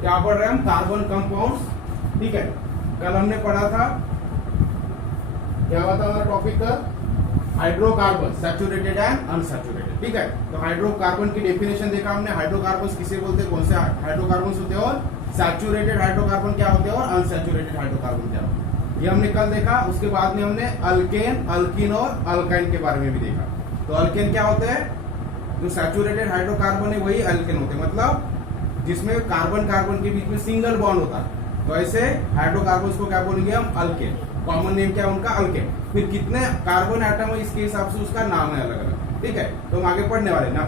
क्या पढ़ रहे हैं हम? Carbon compounds. ठीक है, कल हमने पढ़ा था, क्या हुआ था हमारा टॉपिक का? Hydrocarbon, saturated and unsaturated. ठीक है, तो हाइड्रोकार्बन की डेफिनेशन देखा हमने। हाइड्रोकार्बन किसे बोलते हैं, कौन से हाइड्रोकार्बन होते हैं, और सैचुरेटेड हाइड्रोकार्बन क्या होते हैं, और अनसैचुरेटेड हाइड्रोकार्बन क्या होते हैं, ये हमने कल देखा। उसके बाद में हमने अल्केन, अल्कीन और अल्काइन के बारे में भी देखा। तो अल्केन क्या होते हैं? जो सैचुरेटेड हाइड्रोकार्बन है वही अल्केन होते हैं, मतलब जिसमें कार्बन कार्बन के बीच में सिंगल बॉन्ड होता है। तो ऐसे हाइड्रोकार्बन को क्या बोलेंगे हम? अल्केन। कॉमन नेम क्या है उनका? अल्केन। फिर कितने कार्बन एटम है इसके हिसाब से उसका नाम है अलग अलग। ठीक है, तो हम आगे पढ़ने वाले ना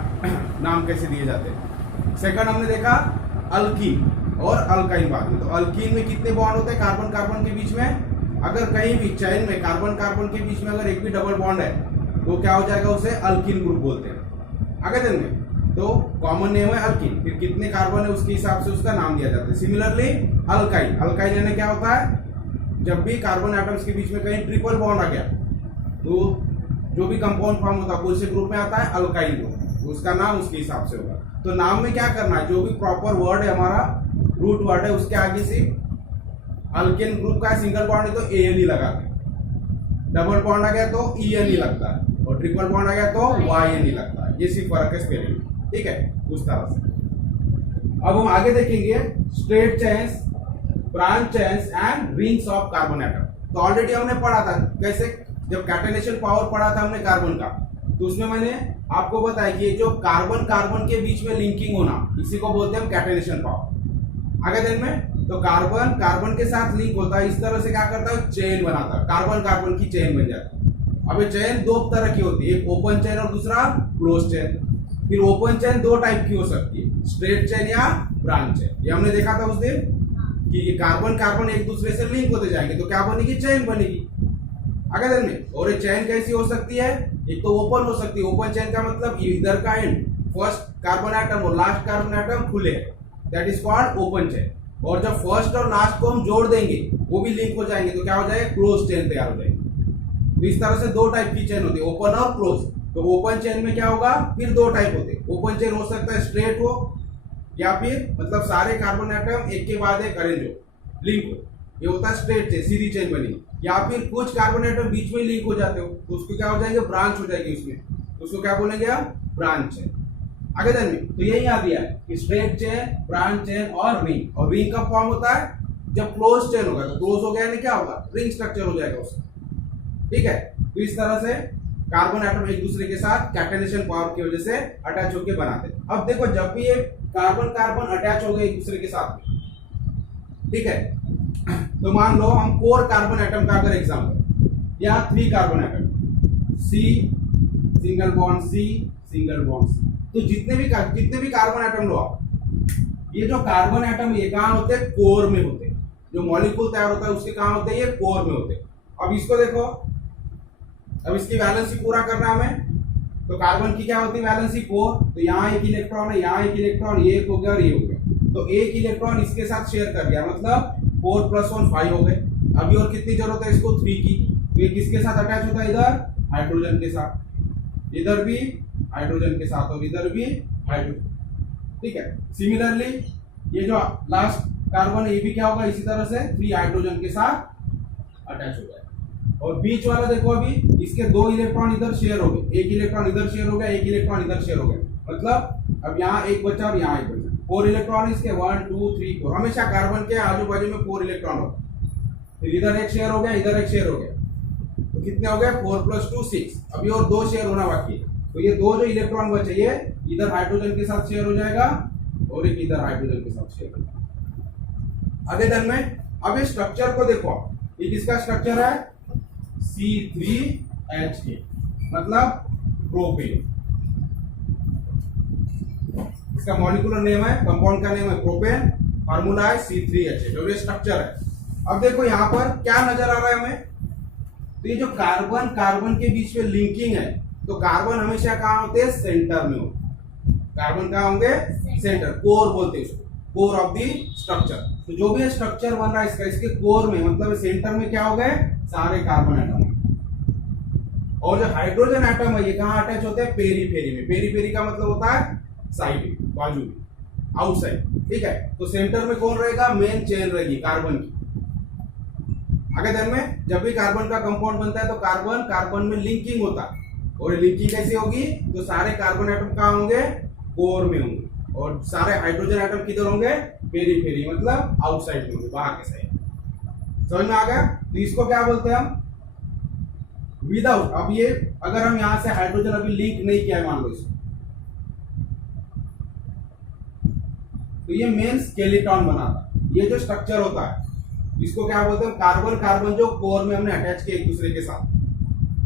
नाम कैसे दिए जाते हैं। सेकंड हमने देखा अल्कीन और अल्काइन बाद में। तो अल्कीन में कितने बॉन्ड होते हैं कार्बन कार्बन के बीच में? अगर कहीं भी चेन में कार्बन कार्बन के बीच में अगर एक भी डबल बॉन्ड है तो क्या हो जाएगा? उसे अल्कीन ग्रुप बोलते हैं। आगे दिन में तो कॉमन नेम है अल्कीन, फिर कितने कार्बन है उसके हिसाब से उसका नाम दिया जाता है। सिमिलरली अल्काइन, अल्काइन यानी क्या होता है? जब भी कार्बन एटम्स के बीच में कहीं ट्रिपल बॉन्ड आ गया तो जो भी कंपाउंड फॉर्म होता है उसी ग्रुप में आता है अल्काइन ग्रुप, तो उसका नाम उसके हिसाब से होगा। तो नाम में क्या करना है, जो भी प्रॉपर वर्ड है हमारा, रूट वर्ड है, उसके आगे से अल्केन ग्रुप का सिंगल बॉन्ड है तो एन ही लगाते हैं, डबल बॉन्ड आ गया तो ईएन ही लगता है, और ट्रिपल बॉन्ड आ गया तो वाईएन ही लगता है। ये सिर्फ फर्क है स्पेलिंग। ठीक है, उस तरह से। अब हम आगे देखेंगे straight chains, branch chains and rings of carbon atom. तो ऑलरेडी हमने पढ़ा था कैसे, जब कैटेनेशन पावर पढ़ा था हमने कार्बन का, तो उसमें मैंने आपको बताया कि जो कार्बन कार्बन के बीच में लिंकिंग होना, इसी को बोलते हैं हम कैटेनेशन पावर। आगे दिन में तो कार्बन कार्बन के साथ लिंक होता है, इस तरह से क्या करता है? चेन बनाता है, कार्बन कार्बन की चेन बन जाती है। अब ये चेन दो तरह की होती है, एक ओपन चेन और दूसरा क्लोज चेन। फिर ओपन चेन दो टाइप की हो सकती है, स्ट्रेट चेन या ब्रांच चेन। ये हमने देखा था उस दिन कि ये कार्बन कार्बन एक दूसरे से लिंक होते जाएंगे तो क्या बनेगी? चेन बनेगी। अगर दिन में और ये चेन कैसी हो सकती है? एक तो ओपन हो सकती है। ओपन चेन का मतलब इधर का एंड फर्स्ट कार्बन एटम और लास्ट कार्बन एटम खुले हैं, that is called open chain. और जब फर्स्ट और लास्ट को हम जोड़ देंगे वो भी लिंक हो जाएंगे तो क्या हो जाएगा? क्लोज चेन तैयार हो जाएगी। तो इस तरह से दो टाइप की चेन होती है, ओपन और क्लोज। तो ओपन चेन में क्या होगा? फिर दो टाइप होते हैं। ओपन चेन हो सकता है स्ट्रेट हो, या फिर मतलब सारे कार्बन एटम एक के बाद एक अरेंज हो, लिंक हो, ये होता है स्ट्रेट चेन, सीधी चेन बनी। या फिर कुछ कार्बन एटम बीच में लिंक हो जाते हो तो उसको क्या हो जाएंगे? ब्रांच हो जाएगी उसमें, तो उसको क्या बोलेंगे हम? Branch chain. आगे दिन में तो यही याद दिया है कि स्ट्रेट चेन, ब्रांच चेन और रिंग। और रिंग का फॉर्म होता है जब क्लोज चेन होगा, तो क्लोज हो गया यानी क्या होगा? रिंग स्ट्रक्चर हो जाएगा उसका। ठीक है, तो इस तरह से कार्बन एटम एक दूसरे के साथ कैटेनेशन पावर की वजह से अटैच होकर बनाते हैं। अब देखो, जब भी ये कार्बन कार्बन अटैच हो गए एक दूसरे के साथ, ठीक है, तो मान लो हम 4 कार्बन एटम का अगर एग्जांपल, या 3 carbon atom, C single bond C single bond C, तो जितने भी कार्बन एटम लो आप, ये जो कार्बन एटम ये कहाँ होते हैं? कोर में होते हैं। जो मॉलिक्यूल तैयार होता है उसके कहाँ होते हैं? ये कोर में होते हैं। अब इसको देखो, अब इसकी वैलेंसी पूरा करना हमें, तो कार्बन की क्या होती है वैलेंसी? 4। तो यहाँ एक इलेक्ट्रॉन है, यहाँ एक इलेक्ट्रॉन, ये एक हो गया और ये हो गया, तो एक इलेक्ट्रॉन इसके साथ शेयर कर दिया, मतलब 4 + 1 5 हो गए। अभी और कितनी जरूरत है इसको? 3 की। तो ये किसके साथ अटैच होता है? इधर हाइड्रोजन के साथ, इधर भी हाइड्रोजन के साथ, और इधर भी हाइड्रोजन। ठीक है, सिमिलरली ये जो लास्ट कार्बन है ये भी क्या होगा? इसी तरह से 3 हाइड्रोजन के साथ अटैच हो गया। और बीच वाला देखो, अभी इसके 2 इलेक्ट्रॉन इधर शेयर हो गए, एक इलेक्ट्रॉन इधर शेयर हो गया, एक इलेक्ट्रॉन इधर शेयर हो गया, मतलब अब यहाँ एक बचा और यहाँ एक बचा। 4 इलेक्ट्रॉन इसके, 1 2 3 4, हमेशा कार्बन के आजू बाजू में 4 इलेक्ट्रॉन हो। फिर इधर एक शेयर हो गया, इधर एक शेयर हो गया, तो कितने हो गए? 4 + 2 6। अभी और 2 शेयर होना बाकी है, तो ये 2 जो इलेक्ट्रॉन बचे ये इधर हाइड्रोजन के साथ शेयर हो जाएगा और एक इधर हाइड्रोजन के साथ शेयर हो जाएगा। आगे दिन में अब इस स्ट्रक्चर को देखो, ये किसका स्ट्रक्चर है? C3H8, मतलब प्रोपेन। इसका मॉलिक्यूलर नेम है, कंपाउंड का नेम है प्रोपेन, फार्मूला है C3H8, और ये स्ट्रक्चर है। अब देखो यहाँ पर क्या नजर आ रहा है हमें? तो ये जो कार्बन कार्बन के बीच में लिंकिंग है, तो कार्बन हमेशा कहाँ होते हैं? सेंटर में होते। कार्बन कहाँ होंगे? सेंटर, कोर बोलते हैं इसको, कोर ऑफ दी स्ट्रक्चर। तो जो भी स्ट्रक्चर बन रहा है इसका, इसके कोर में मतलब सेंटर में क्या हो गए? सारे कार्बन एटम। और जो हाइड्रोजन एटम है ये कहाँ अटैच होते हैं? पेरीफेरी में। पेरीफेरी का मतलब होता है साइड में, बाजू में। आउटसाइड, ठीक है। तो सेंटर में कौन रहेगा, मेन चेन रहेगी कार्बन की। आगे ध्यान में, जब भी कार्बन का कंपाउंड बनता है तो कार्बन कार्बन में लिंकिंग होता है, और लिंकिंग कैसे होगी, तो सारे कार्बन एटम कहाँ होंगे, कोर में होंगे, और सारे हाइड्रोजन एटम किधर होंगे, पेरीफेरी मतलब आउटसाइड में होंगे, बाहर के साइड। समझ में आ गया। तो इसको क्या बोलते हैं हम, विदाउट। अब ये अगर हम यहां से हाइड्रोजन अभी लिंक नहीं किया है, मान लो इसको, तो ये मेन स्केलेटन बनाता। ये जो स्ट्रक्चर होता है इसको क्या बोलते हैं, कार्बन कार्बन जो कोर में हमने अटैच किया एक दूसरे के साथ,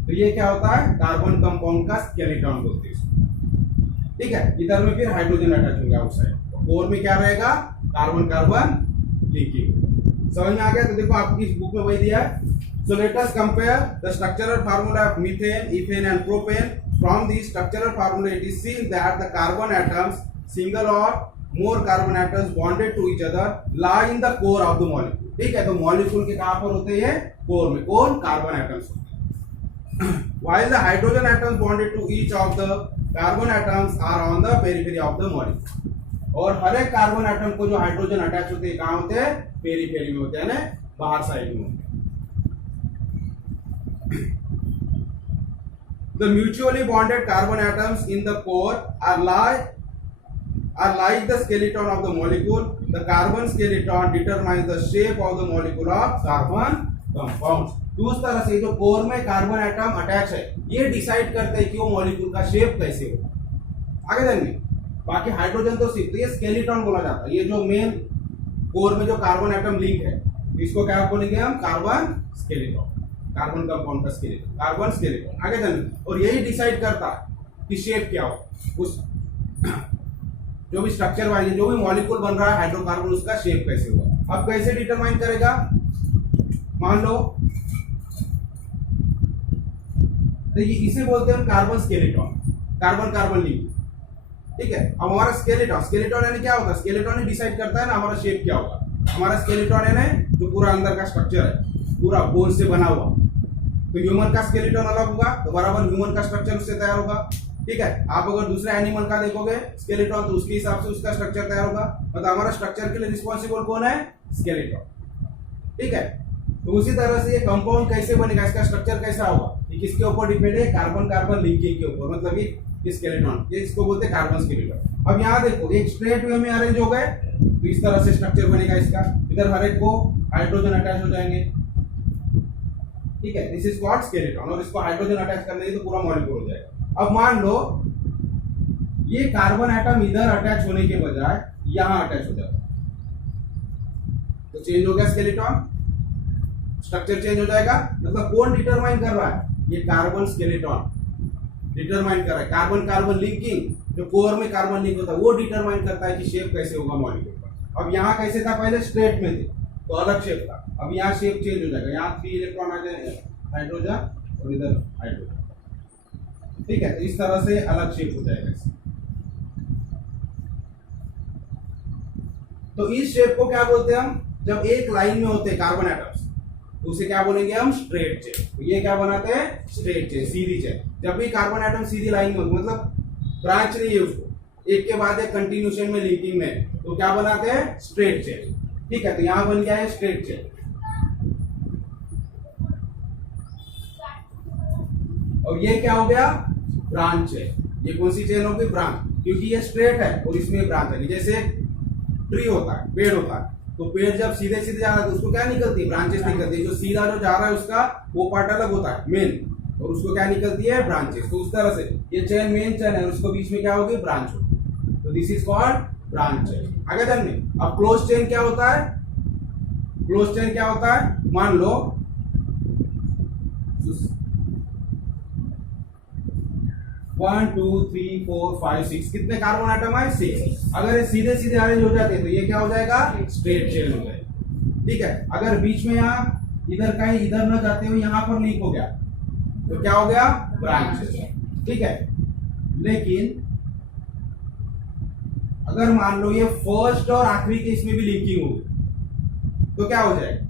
तो ये क्या होता है, कार्बन कंपाउंड का स्केलेटन बोलते हैं इसको, ठीक है। इधर में फिर हाइड्रोजन अटैच होंगे आउटसाइड, तो कोर में क्या रहेगा, कार्बन कार्बन लिंकिंग। समझ में आ गया। तो देखो आपकी इस बुक में वही दिया है। So let us compare the structural formula of methane, ethane and propane. From the structural formula it is seen that the carbon atoms, single or more carbon atoms bonded to each other, lie in the core of the molecule. ठीक है, तो molecule के कहां पर होते हैं, core में। कौन, कार्बन एटम्स होते हैं। While the hydrogen atoms bonded to each of the carbon atoms are on the periphery of the molecule. और हर एक कार्बन एटम को जो हाइड्रोजन अटैच होते हैं कहां होते हैं, पेरीफेरी में होते हैं, ना बाहर साइड में होते हैं। The mutually bonded carbon atoms in the core are like the skeleton of the molecule. The carbon skeleton determines the shape of the molecule of carbon compounds. तो उस तरह से जो कोर में कार्बन एटम अटैच है ये decide करते हैं कि वो मॉलिक्यूल का शेप कैसे हो। आगे जाएंगे, बाकी हाइड्रोजन तो सिर्फ, तो ये स्केलेटन बोला जाता है। ये जो मेन कोर में जो कार्बन एटम लिंक है इसको क्या बोलेंगे हम, कार्बन स्केलेटन, कार्बन कंपाउंड का स्केलेटन, कार्बन स्केलेटन। आगे जाएंगे, और यही डिसाइड करता है कि शेप क्या हो, उस जो भी स्ट्रक्चर वाइज जो भी मॉलिक्यूल बन रहा है हाइड्रोकार्बन उसका शेप कैसे होगा। अब कैसे डिटरमाइन करेगा, मान लो तो ये इसे बोलते हैं carbon skeleton, carbon carbon link, ठीक है। अब हमारा स्केलेटन, स्केलेटन यानी क्या होता है, स्केलेटन ही डिसाइड करता है ना हमारा शेप क्या होगा। हमारा स्केलेटन है ना जो पूरा अंदर का स्ट्रक्चर है पूरा बोन से बना हुआ, तो ह्यूमन का स्केलेटन अलग होगा तो बराबर ह्यूमन का स्ट्रक्चर उससे तैयार होगा, ठीक है। आप अगर दूसरे एनिमल का देखोगे स्केलेटन तो उसके हिसाब से उसका स्ट्रक्चर तैयार होगा, मतलब हमारा स्ट्रक्चर के लिए रिस्पॉन्सिबल कौन है, स्केलेटन, ठीक है। तो उसी तरह से ये कंपाउंड कैसे बनेगा, इसका स्ट्रक्चर कैसा होगा, ये किसके ऊपर डिपेंड है, कार्बन कार्बन लिंकिंग के ऊपर, मतलब ये स्केलेटन, ये इसको बोलते हैं कार्बन स्केलेटन। अब यहाँ देखो एक स्ट्रेट वे में अरेंज हो गए तो इस तरह से स्ट्रक्चर बनेगा इसका, इधर हर एक को हाइड्रोजन अटैच हो जाएंगे, ठीक है, दिस इज कॉल्ड स्केलेटन। और इसको हाइड्रोजन अटैच करने तो पूरा मॉलिक्यूल हो जाएगा। अब मान लो ये कार्बन एटम इधर अटैच होने के बजाय यहां अटैच हो जाता तो चेंज हो गया स्केलेटन, स्ट्रक्चर चेंज हो जाएगा। मतलब कौन डिटरमाइन कर रहा है, ये कार्बन स्केलेटन डिटरमाइन कर रहा है, कार्बन कार्बन लिंकिंग जो कोर में कार्बन लिंक होता है वो डिटरमाइन करता है कि शेप कैसे होगा मॉलिक्यूल का। अब यहाँ कैसे था, पहले स्ट्रेट में थे तो अलग शेप था, अब यहाँ शेप चेंज हो जाएगा, यहाँ 3 इलेक्ट्रॉन आ जाएंगे हाइड्रोजन और इधर हाइड्रोजन, ठीक है। तो इस तरह से अलग शेप हो जाएगा इसका। तो इस शेप को क्या बोलते हैं हम, जब एक लाइन में होते हैं कार्बन एटम्स तो उसे क्या बोलेंगे हम, स्ट्रेट चेन। तो ये क्या बनाते हैं, स्ट्रेट चेन, सीधी चेन। जब भी कार्बन एटम सीधी लाइन में होते मतलब ब्रांच नहीं है उसको, एक के बाद एक कंटिन्यूशन में लिंकिंग में, तो क्या बनाते हैं, स्ट्रेट चेन, ठीक है। तो यहां बन गया है स्ट्रेट चेन। और ये क्या हो गया, ब्रांच है। ये कौन सी चेन होगी, ब्रांच, क्योंकि ये स्ट्रेट है और इसमें ब्रांच है। जैसे ट्री होता है, पेड़ होता है, तो पेड़ जब सीधे सीधे जा रहा है तो उसको क्या निकलती है, ब्रांचेस निकलती है। जो सीधा जो जा रहा है उसका वो पार्ट अलग होता है मेन, और उसको क्या निकलती है, ब्रांचेस। तो उस तरह से ये चेन मेन चेन है, उसको बीच में क्या होगी, ब्रांच होगी। तो this is called branch chain. आगे जानने, अब क्लोज चेन क्या होता है, क्लोज चेन क्या होता है, मान लो 1 2 3 4 5 6 कितने कार्बन आइटम है, 6। अगर ये सीधे सीधे अरेंज हो जाते तो ये क्या हो जाएगा, स्ट्रेट चेन हो जाएगा, ठीक है। अगर बीच में यहाँ इधर कहीं इधर न जाते हुए यहाँ पर लिंक हो गया तो क्या हो गया, ब्रांच, ठीक है। लेकिन अगर मान लो ये फर्स्ट और आखिरी के इसमें भी लिंकिंग होगी तो क्या हो जाएगा,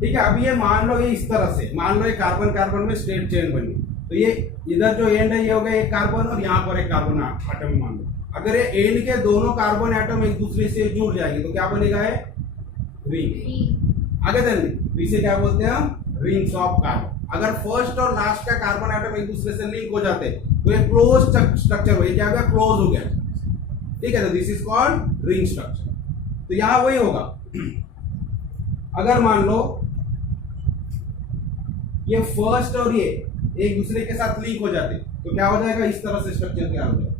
ठीक है। अब ये मान लो ये इस तरह से, मान लो ये कार्बन कार्बन में स्ट्रेट चेन बनी, तो ये इधर जो एंड है ये हो गया एक कार्बन और यहाँ पर एक कार्बन एटम मान लो। अगर ये एंड के दोनों कार्बन एटम एक दूसरे से जुड़ जाएंगे तो क्या बनेगा है रिंग। आगे देंगे तो इसे क्या बोलते हैं हम रिंग्स ऑफ कार्बन। अगर फर्स्ट और लास्ट का कार्बन एटम एक दूसरे से लिंक हो जाते तो ये क्लोज स्ट्रक्चर हो, ये क्या हो गया क्लोज हो गया, ठीक है। तो this is called ring structure. तो यहां वही होगा, अगर मान लो ये फर्स्ट और ये एक दूसरे के साथ लिंक हो जाते तो क्या हो जाएगा, इस तरह से स्ट्रक्चर तैयार हो जाएगा।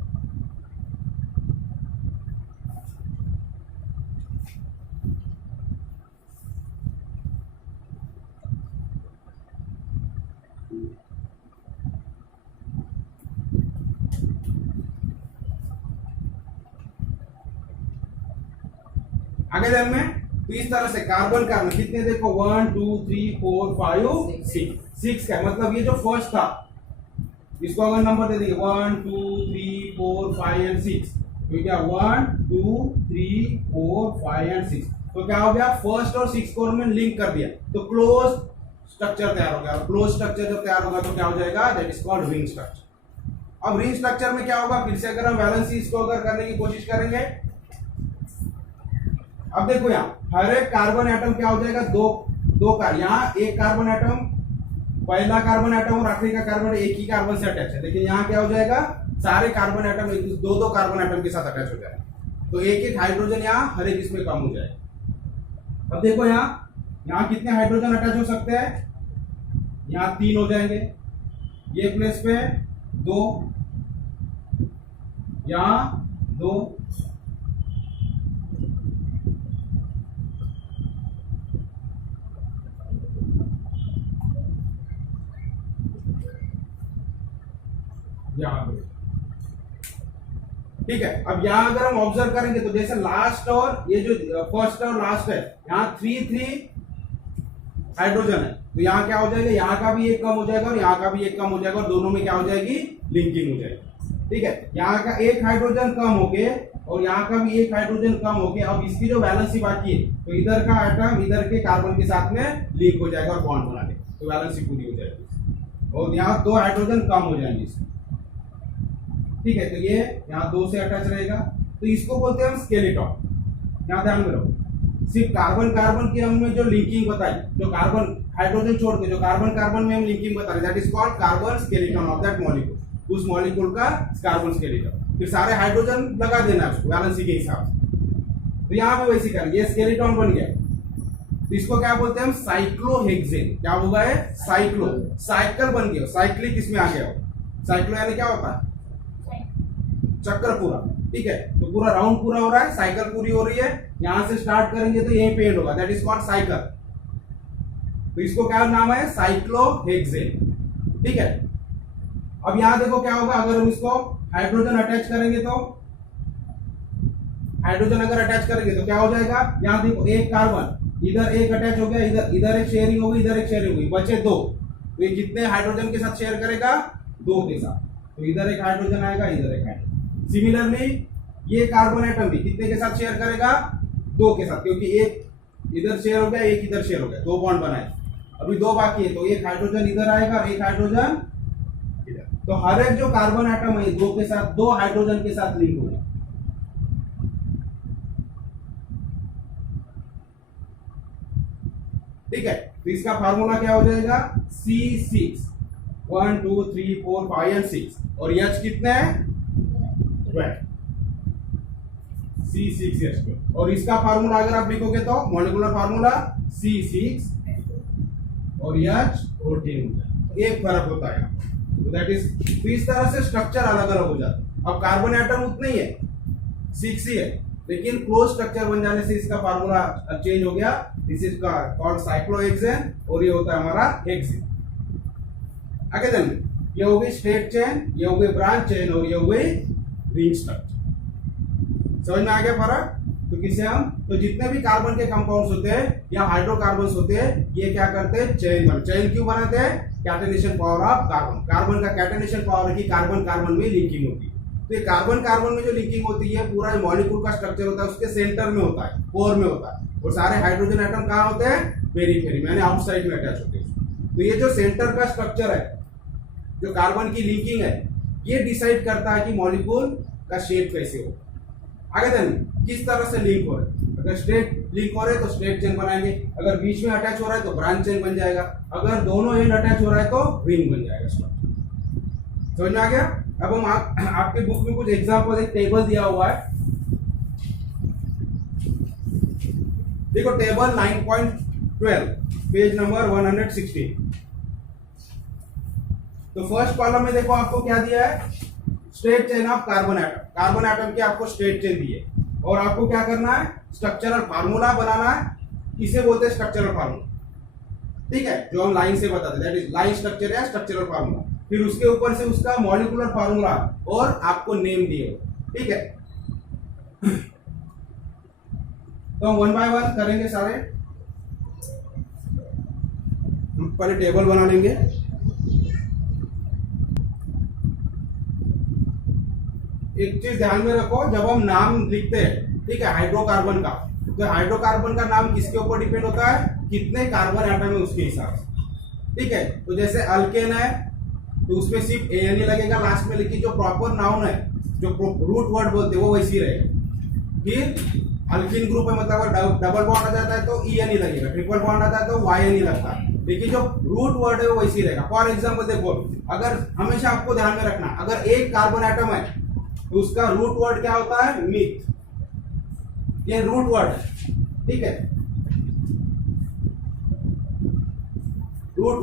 आगे ध्यान में तो इस तरह से कार्बन कार्बन कितने देखो 1 2 3 4 5 6 का मतलब ये जो फर्स्ट था इसको अगर नंबर दे देंगे 1 2 3 4 5 एंड 6 तो क्या 1 2 3 4 5 एंड 6 तो क्या हो गया फर्स्ट और 6 को हमने लिंक कर दिया तो क्लोज स्ट्रक्चर तैयार हो गया। क्लोज स्ट्रक्चर जब तैयार होगा तो क्या हो जाएगा, that is called ring structure. अब रिंग स्ट्रक्चर में क्या होगा, फिर से अगर हम वैलेंसी इसको अगर करने की कोशिश करेंगे, अब देखो यहाँ हर एक कार्बन एटम क्या हो जाएगा, दो यहाँ एक कार्बन एटम, पहला कार्बन एटम और आखिरी का कार्बन एक ही कार्बन से अटैच है, लेकिन यहाँ क्या हो जाएगा सारे कार्बन एटम दो कार्बन एटम के साथ अटैच हो जाएगा। तो एक एक हाइड्रोजन यहाँ हर एक इसमें कम हो जाएगा। अब देखो यहाँ कितने हाइड्रोजन अटैच हो सकते हैं, यहाँ 3 हो जाएंगे, ये प्लेस पे 2, यहाँ 2, यहाँ पे, ठीक है। अब यहाँ अगर हम ऑब्जर्व करेंगे तो जैसे लास्ट और ये जो फर्स्ट और लास्ट है यहाँ 3 हाइड्रोजन है तो यहाँ क्या हो जाएगा, यहाँ का भी एक कम हो जाएगा और यहाँ का भी एक कम हो जाएगा और दोनों में क्या हो जाएगी लिंकिंग हो जाएगी, ठीक है। यहाँ का एक हाइड्रोजन कम होके और यहाँ का भी एक हाइड्रोजन कम होके अब इसकी जो वैलेंसी बाकी है तो इधर का एटम इधर के कार्बन के साथ में लिंक हो जाएगा और बॉन्ड बना लेगा तो वैलेंसी पूरी हो जाएगी और यहाँ 2 हाइड्रोजन कम हो जाएंगे इसमें, ठीक है। तो ये यहाँ 2 से अटैच रहेगा तो इसको बोलते हैं हम स्केलेटन। यहाँ ध्यान में रखो, सिर्फ कार्बन कार्बन की हमने जो लिंकिंग बताई, जो कार्बन हाइड्रोजन छोड़ के जो कार्बन कार्बन में हम लिंकिंग बता रहे, that is called carbon skeleton of that molecule, उस मॉलिक्यूल का कार्बन स्केलेटन। फिर सारे हाइड्रोजन लगा देना उसको वैलेंसी के हिसाब से। तो यहाँ पे वैसे कर ये स्केलेटन बन गया तो इसको क्या बोलते हैं हम साइक्लोहेक्सेन। क्या होगा है साइक्लो, साइकिल बन गया, साइक्लिक इसमें आ गया। साइक्लो यानी क्या होता है चक्र पूरा, ठीक है। तो पूरा राउंड पूरा हो रहा है, साइकिल पूरी हो रही है, यहां से स्टार्ट करेंगे तो यहीं पे एंड होगा, दैट इज कॉल्ड साइकिल। तो इसको क्या नाम है साइक्लोहेक्सेन, ठीक है। अब यहां देखो क्या होगा, अगर हम इसको हाइड्रोजन अटैच करेंगे तो हाइड्रोजन अगर अटैच करेंगे तो क्या हो जाएगा, यहां देखो एक कार्बन इधर एक अटैच हो गया, इधर एक शेयरिंग हो गई, इधर एक शेयरिंग हो गई, बचे 2। तो ये कितने हाइड्रोजन के साथ शेयर करेगा 2 के साथ, तो इधर एक हाइड्रोजन आएगा, इधर एक हाइड्रोजन। सिमिलरली ये कार्बन एटम भी कितने के साथ शेयर करेगा 2 के साथ, क्योंकि एक इधर शेयर हो गया एक इधर शेयर हो गया, 2 बॉन्ड बनाए, अभी 2 बाकी है तो एक हाइड्रोजन इधर आएगा और एक हाइड्रोजन इधर। तो हर एक जो कार्बन एटम है 2 के साथ 2 हाइड्रोजन के साथ लिंक हो गया, ठीक है। तो इसका फार्मूला क्या हो जाएगा C6 1 2 3 4 5 एंड 6 और H कितने हैं 12 C6H12 और इसका फार्मूला अगर आप लिखोगे तो मॉलिक्यूलर फार्मूला C6 और H14 होता है, एक फर्क होता है तो दैट इज। तो इस तरह से स्ट्रक्चर अलग अलग हो जाता है। अब कार्बन एटम उतना ही है 6 ही है लेकिन क्लोज स्ट्रक्चर बन जाने से इसका फार्मूला चेंज हो गया, दिस इज कॉल्ड साइक्लोहेक्सेन और ये होता है हमारा हेक्सेन। आगे चलिए, ये हो गई स्ट्रेट चेन, ये हो गई ब्रांच चेन और ये हो गई रिंग स्ट्रक्चर। समझ में आ गया फर्क? तो किसे हम तो जितने भी कार्बन के कंपाउंड्स होते हैं या हाइड्रोकार्बन्स होते हैं ये क्या करते हैं चेन क्यों बनाते हैं, catenation power of carbon. Carbon का कैटेनेशन पावर है कि कार्बन कार्बन में लिंकिंग होती है। तो ये कार्बन कार्बन में जो लिंकिंग होती है पूरा मॉलिक्यूल का स्ट्रक्चर होता है उसके सेंटर में होता है, कोर में होता है, और सारे हाइड्रोजन एटम कहाँ होते हैं पेरीफेरी में, यानी आउटसाइड में अटैच होते हैं। तो ये जो सेंटर का स्ट्रक्चर है जो कार्बन की लिंकिंग है ये डिसाइड करता है कि मॉलिक्यूल का शेप कैसे हो। आगे देन किस तरह से लिंक हो रहा है, अगर स्ट्रेट लिंक हो रहे हैं तो स्ट्रेट चेन बनाएंगे, अगर बीच में अटैच हो रहा है तो ब्रांच चेन बन जाएगा, अगर दोनों एंड अटैच हो रहा है तो रिंग बन जाएगा। समझ में आ गया। अब हम आपके बुक में कुछ एग्जांपल, एक टेबल दिया हुआ है, देखो टेबल 9.12 पेज नंबर 116। तो फर्स्ट कॉलम में देखो आपको क्या दिया है, straight chain of carbon atom. Carbon atom की आपको स्ट्रेट चेन दी है और आपको क्या करना है, स्ट्रक्चरल फार्मूला बनाना है, इसे बोलते हैं स्ट्रक्चरल फार्मूला। ठीक है, जो हम लाइन से बताते हैं, दैट इज लाइन स्ट्रक्चर या स्ट्रक्चरल फार्मूला। फिर उसके ऊपर से उसका मॉलिक्यूलर फार्मूला और आपको नेम दिए। ठीक है, तो हम 1 बाय 1 करेंगे सारे। हम पहले टेबल बना लेंगे। एक चीज ध्यान में रखो, जब हम नाम लिखते हैं, ठीक है, हाइड्रोकार्बन का, तो हाइड्रोकार्बन का नाम किसके ऊपर डिपेंड होता है, कितने कार्बन एटम है उसके हिसाब से। ठीक है, तो जैसे अल्केन है तो उसमें सिर्फ एन लगेगा लास्ट में, लेकिन जो प्रॉपर नाउन है, जो रूट वर्ड बोलते हैं वो वैसी रहेगा। फिर अल्किन ग्रुप है, मतलब अगर डबल बॉन्ड आ जाता है तो ई एन ही लगेगा, ट्रिपल बॉन्ड आता है तो वाई एन ही लगता है, लेकिन जो रूट वर्ड है वो वैसी रहेगा। फॉर एग्जांपल देखो, अगर हमेशा आपको ध्यान में रखना, अगर एक कार्बन एटम है तो उसका रूट वर्ड क्या होता है, मिथ, ये रूट वर्ड है। ठीक है, रूट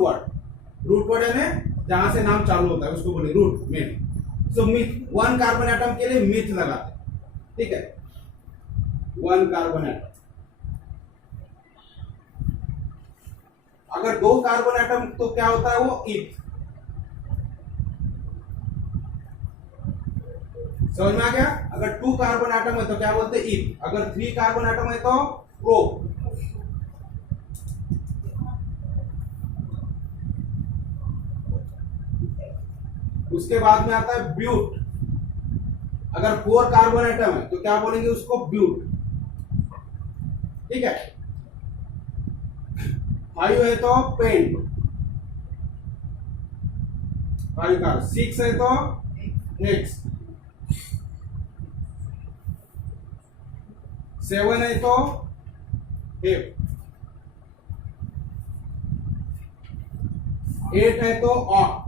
वर्ड यानी जहां से नाम चालू होता है उसको बोले रूट मेन। सो मिथ, 1 कार्बन एटम के लिए मिथ लगाते हैं। ठीक है, 1 कार्बन एटम। अगर 2 कार्बन एटम तो क्या होता है, वो इथ। समझ में आ गया। अगर 2 कार्बन एटम है तो क्या बोलते हैं, इथ। अगर 3 कार्बन एटम है तो प्रो। उसके बाद में आता है ब्यूट। अगर 4 कार्बन एटम है तो क्या बोलेंगे उसको, ब्यूट। ठीक है, 5 है तो पेंट, 5 का 6 है तो हेक्स, 7 है तो हेप, 8 है तो ऑक्ट,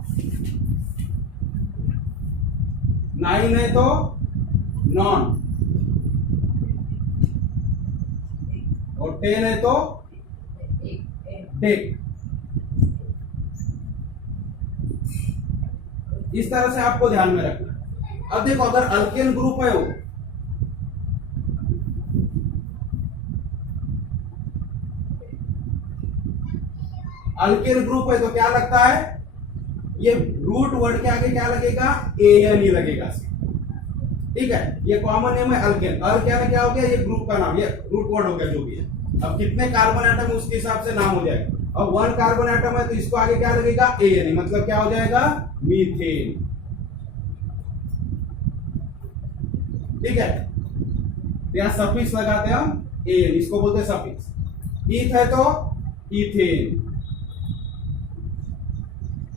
9 है तो नॉन, और 10 है तो डेक। इस तरह से आपको ध्यान में रखना। अब देखो, अगर अल्केन ग्रुप है वो, अल्केन ग्रुप है तो क्या लगता है, ये रूट वर्ड के आगे क्या लगेगा, एन ही लगेगा। ठीक है, ये कॉमन नेम है अल्केन। अल्केन क्या हो गया, ये ग्रुप का नाम, ये रूट वर्ड हो गया जो भी है। अब कितने कार्बन एटम उसके हिसाब से नाम हो जाएगा। अब 1 कार्बन एटम है तो इसको आगे क्या लगेगा, एन, मतलब क्या हो जाएगा, मीथेन। ठीक है, यहां सफिक्स लगाते हैं हम, एन, इसको बोलते हैं सफिक्स। ईथ है तो इथेन,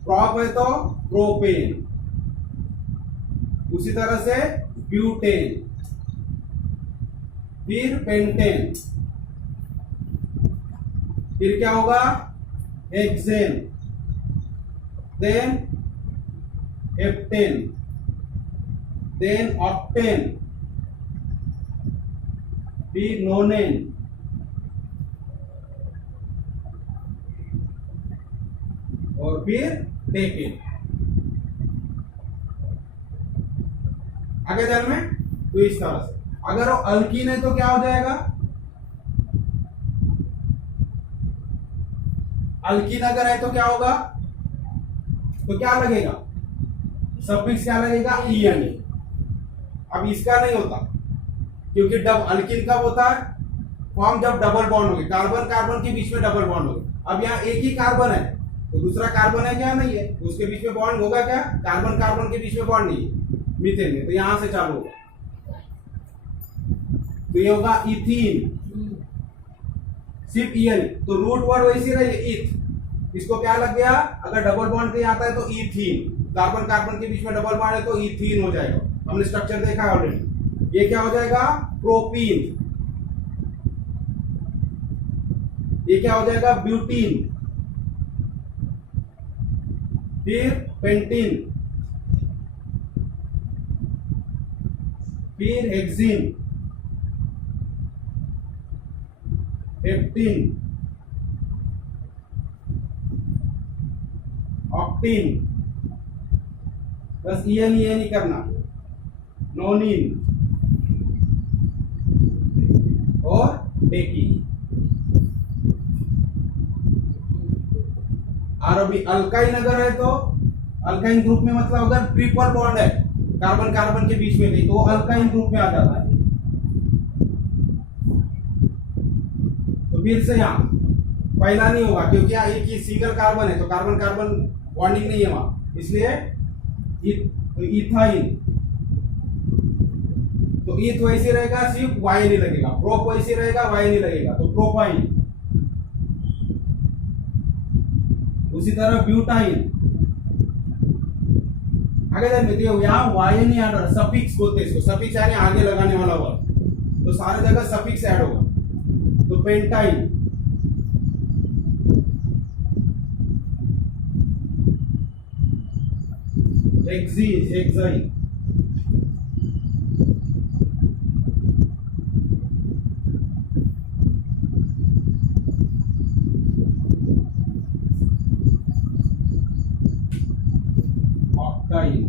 प्रॉप है तो प्रोपेन, उसी तरह से ब्यूटेन, फिर पेंटेन, फिर क्या होगा, hexane, then heptane, then octane, फिर नोनेन, और फिर डेकेन। आगे ध्यान में, तो इस तरह से। अगर वो अल्कीन है तो क्या हो जाएगा, अल्कीन अगर है तो क्या होगा, तो क्या लगेगा, सफिक्स क्या लगेगा, ईएन। अब इसका नहीं होता, क्योंकि अल्कीन कब होता है, फॉर्म जब डबल बॉन्ड होगी, कार्बन कार्बन के बीच में डबल बॉन्ड होगी। अब यहाँ एक ही कार्बन है तो दूसरा कार्बन है क्या, नहीं है, तो उसके बीच में बॉन्ड होगा क्या, कार्बन कार्बन के बीच में बॉन्ड नहीं है मीथेन में, तो यहां से चालू होगा, तो ये होगा इथीन, सिर्फ ईएन। तो रूट वर्ड वैसे रहेगा इथ, इसको क्या लग गया, अगर डबल बॉन्ड कहीं आता है तो इथीन, कार्बन कार्बन के बीच में डबल बॉन्ड है तो इथीन हो जाएगा। हमने स्ट्रक्चर देखा है ऑलरेडी। ये क्या हो जाएगा, प्रोपीन। ये क्या हो जाएगा, ब्यूटीन, फिर पेंटीन, फिर हेक्सीन, हेप्टीन, ऑक्टीन, बस ये नहीं करना, नोनिन और डेकीन। और अभी अल्काइन अगर है तो अल्काइन ग्रुप में मतलब अगर ट्रिपल बॉन्ड है कार्बन कार्बन के बीच में नहीं तो अल्काइन ग्रुप में आ जाता है। तो फिर से यहाँ पहला नहीं होगा क्योंकि यहाँ एक ही सिंगल कार्बन है तो कार्बन कार्बन बॉन्डिंग नहीं है वहां, इसलिए इथाइन। तो ईथ वैसे रहेगा, सिर्फ वाई नहीं लगेगा, प्रोप वैसे रहेगा, वाई नहीं लगेगा, तो प्रोपाइन। उसी तरह ब्यूटाइन। आगे देखिए यहाँ वाई नहीं ऐड हो रहा, सफिक्स बोलते हैं इसको, सफिक्स यानी आगे लगाने वाला वर्ड, तो सारे जगह सफिक्स ऐड होगा। तो पेंटाइन, हेक्साइन, ऑक्टाइन,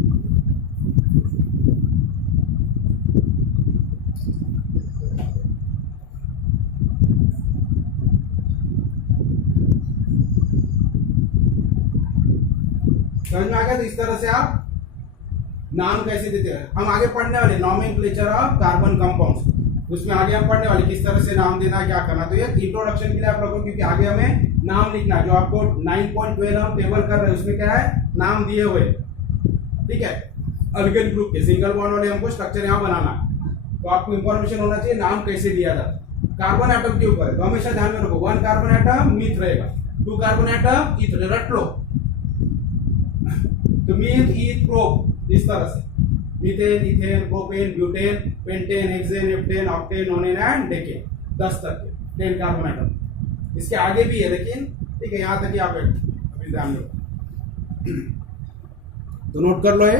समझ में आ गया। तो इस तरह से आप नाम कैसे देते हैं, हम आगे पढ़ने वाले नॉमेनक्लेचर ऑफ कार्बन कंपाउंड्स, उसमें आगे हम पढ़ने वाले किस तरह से नाम देना है, क्या करना। तो ये इंट्रोडक्शन के लिए आप लोगों, क्योंकि आगे हमें नाम लिखना है, जो आपको 9.12 हम टेबल कर रहे हैं उसमें क्या है, नाम दिए हुए, ठीक है। अल्केन ग्रुप के सिंगल बॉन्ड वाले हमको स्ट्रक्चर यहाँ बनाना है, तो आपको इंफॉर्मेशन होना चाहिए नाम कैसे दिया जाता है। कार्बन एटम के ऊपर है तो हमेशा ध्यान में रखो, 1 कार्बन एटम मीथ रहेगा, 2 कार्बन एटम ईथ, रट लो। तो मीथ, ईथ, प्रोप, इस तरह से methane, ethane, propane, butane, pentane, hexane, heptane, octane, नोनेन and decane, 10 तक के 10 कार्बन एटम। इसके आगे भी है लेकिन ठीक है, यहां तक ही आप अभी ध्यान में तो नोट कर लो ये।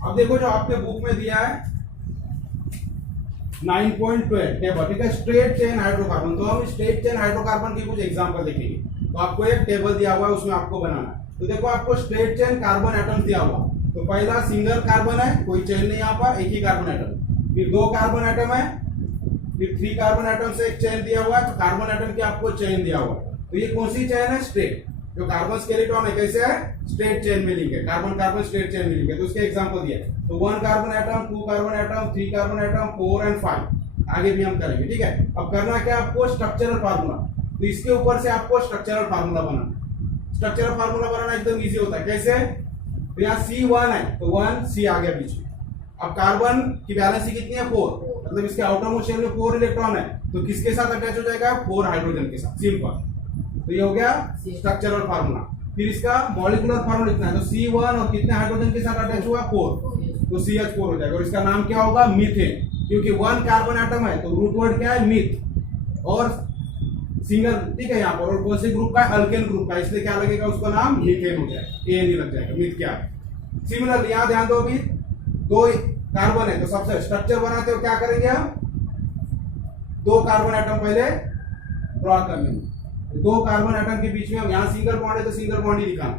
अब देखो जो आपके बुक में दिया है 9.12 टेबल, ठीक है, स्ट्रेट चेन हाइड्रोकार्बन। तो हम स्ट्रेट चेन हाइड्रोकार्बन की कुछ एग्जांपल देखेंगे। तो आपको एक टेबल दिया हुआ है, उसमें आपको बनाना है। तो देखो आपको स्ट्रेट चेन कार्बन एटम्स दिया हुआ, तो पहला सिंगल कार्बन है, कोई चेन नहीं यहाँ पर, एक ही कार्बन एटम। फिर 2 कार्बन एटम है, फिर 3 कार्बन एटम से एक चेन दिया हुआ है, तो कार्बन एटम की आपको चेन दिया हुआ है। तो ये कौन सी चेन है, स्ट्रेट। जो कार्बन स्केलेटन है कैसे है, स्ट्रेट चेन में लिंक है, कार्बन कार्बन स्ट्रेट चेन में लिंक है। तो उसके एग्जांपल दिया है, तो 1 carbon atom, 2 carbon atom, 3 carbon atom, 4 and 5, आगे भी हम करेंगे, ठीक है। अब करना क्या आपको, स्ट्रक्चरल फार्मूला। तो इसके ऊपर से आपको स्ट्रक्चरल फार्मूला बनाना। स्ट्रक्चरल फार्मूला बनाना एकदम इजी होता है, कैसे, तो यहाँ C1 है तो 1 C आ गया बीच में। अब कार्बन की वैलेंसी कितनी है, 4, मतलब इसके आउटर मोस्ट शेल में 4 इलेक्ट्रॉन है, तो किसके साथ अटैच हो जाएगा, 4 हाइड्रोजन के साथ, सिंपल। तो ये हो गया स्ट्रक्चरल फार्मूला। फिर इसका मॉलिक्यूलर फार्मूला लिखना है, तो C1 और कितने हाइड्रोजन के साथ अटैच हुआ, 4, तो CH4 हो जाएगा। और इसका नाम क्या होगा, मीथेन, क्योंकि 1 कार्बन एटम है तो रूट वर्ड क्या है, मीथ, और सिंगल, ठीक है यहाँ पर। और कौन से ग्रुप का है, अल्केन ग्रुप का, इसलिए क्या लगेगा, उसका नाम मीथेन हो जाएगा, ए नहीं लग जाएगा, मीथ क्या है। सिमिलरली यहाँ ध्यान दो, अभी 2 कार्बन है तो सबसे स्ट्रक्चर बनाते हो क्या करेंगे हम, 2 कार्बन एटम पहले ड्रॉ कर लेंगे। 2 कार्बन एटम के बीच में यहाँ सिंगल बॉन्ड है तो सिंगल बॉन्ड ही दिखाना।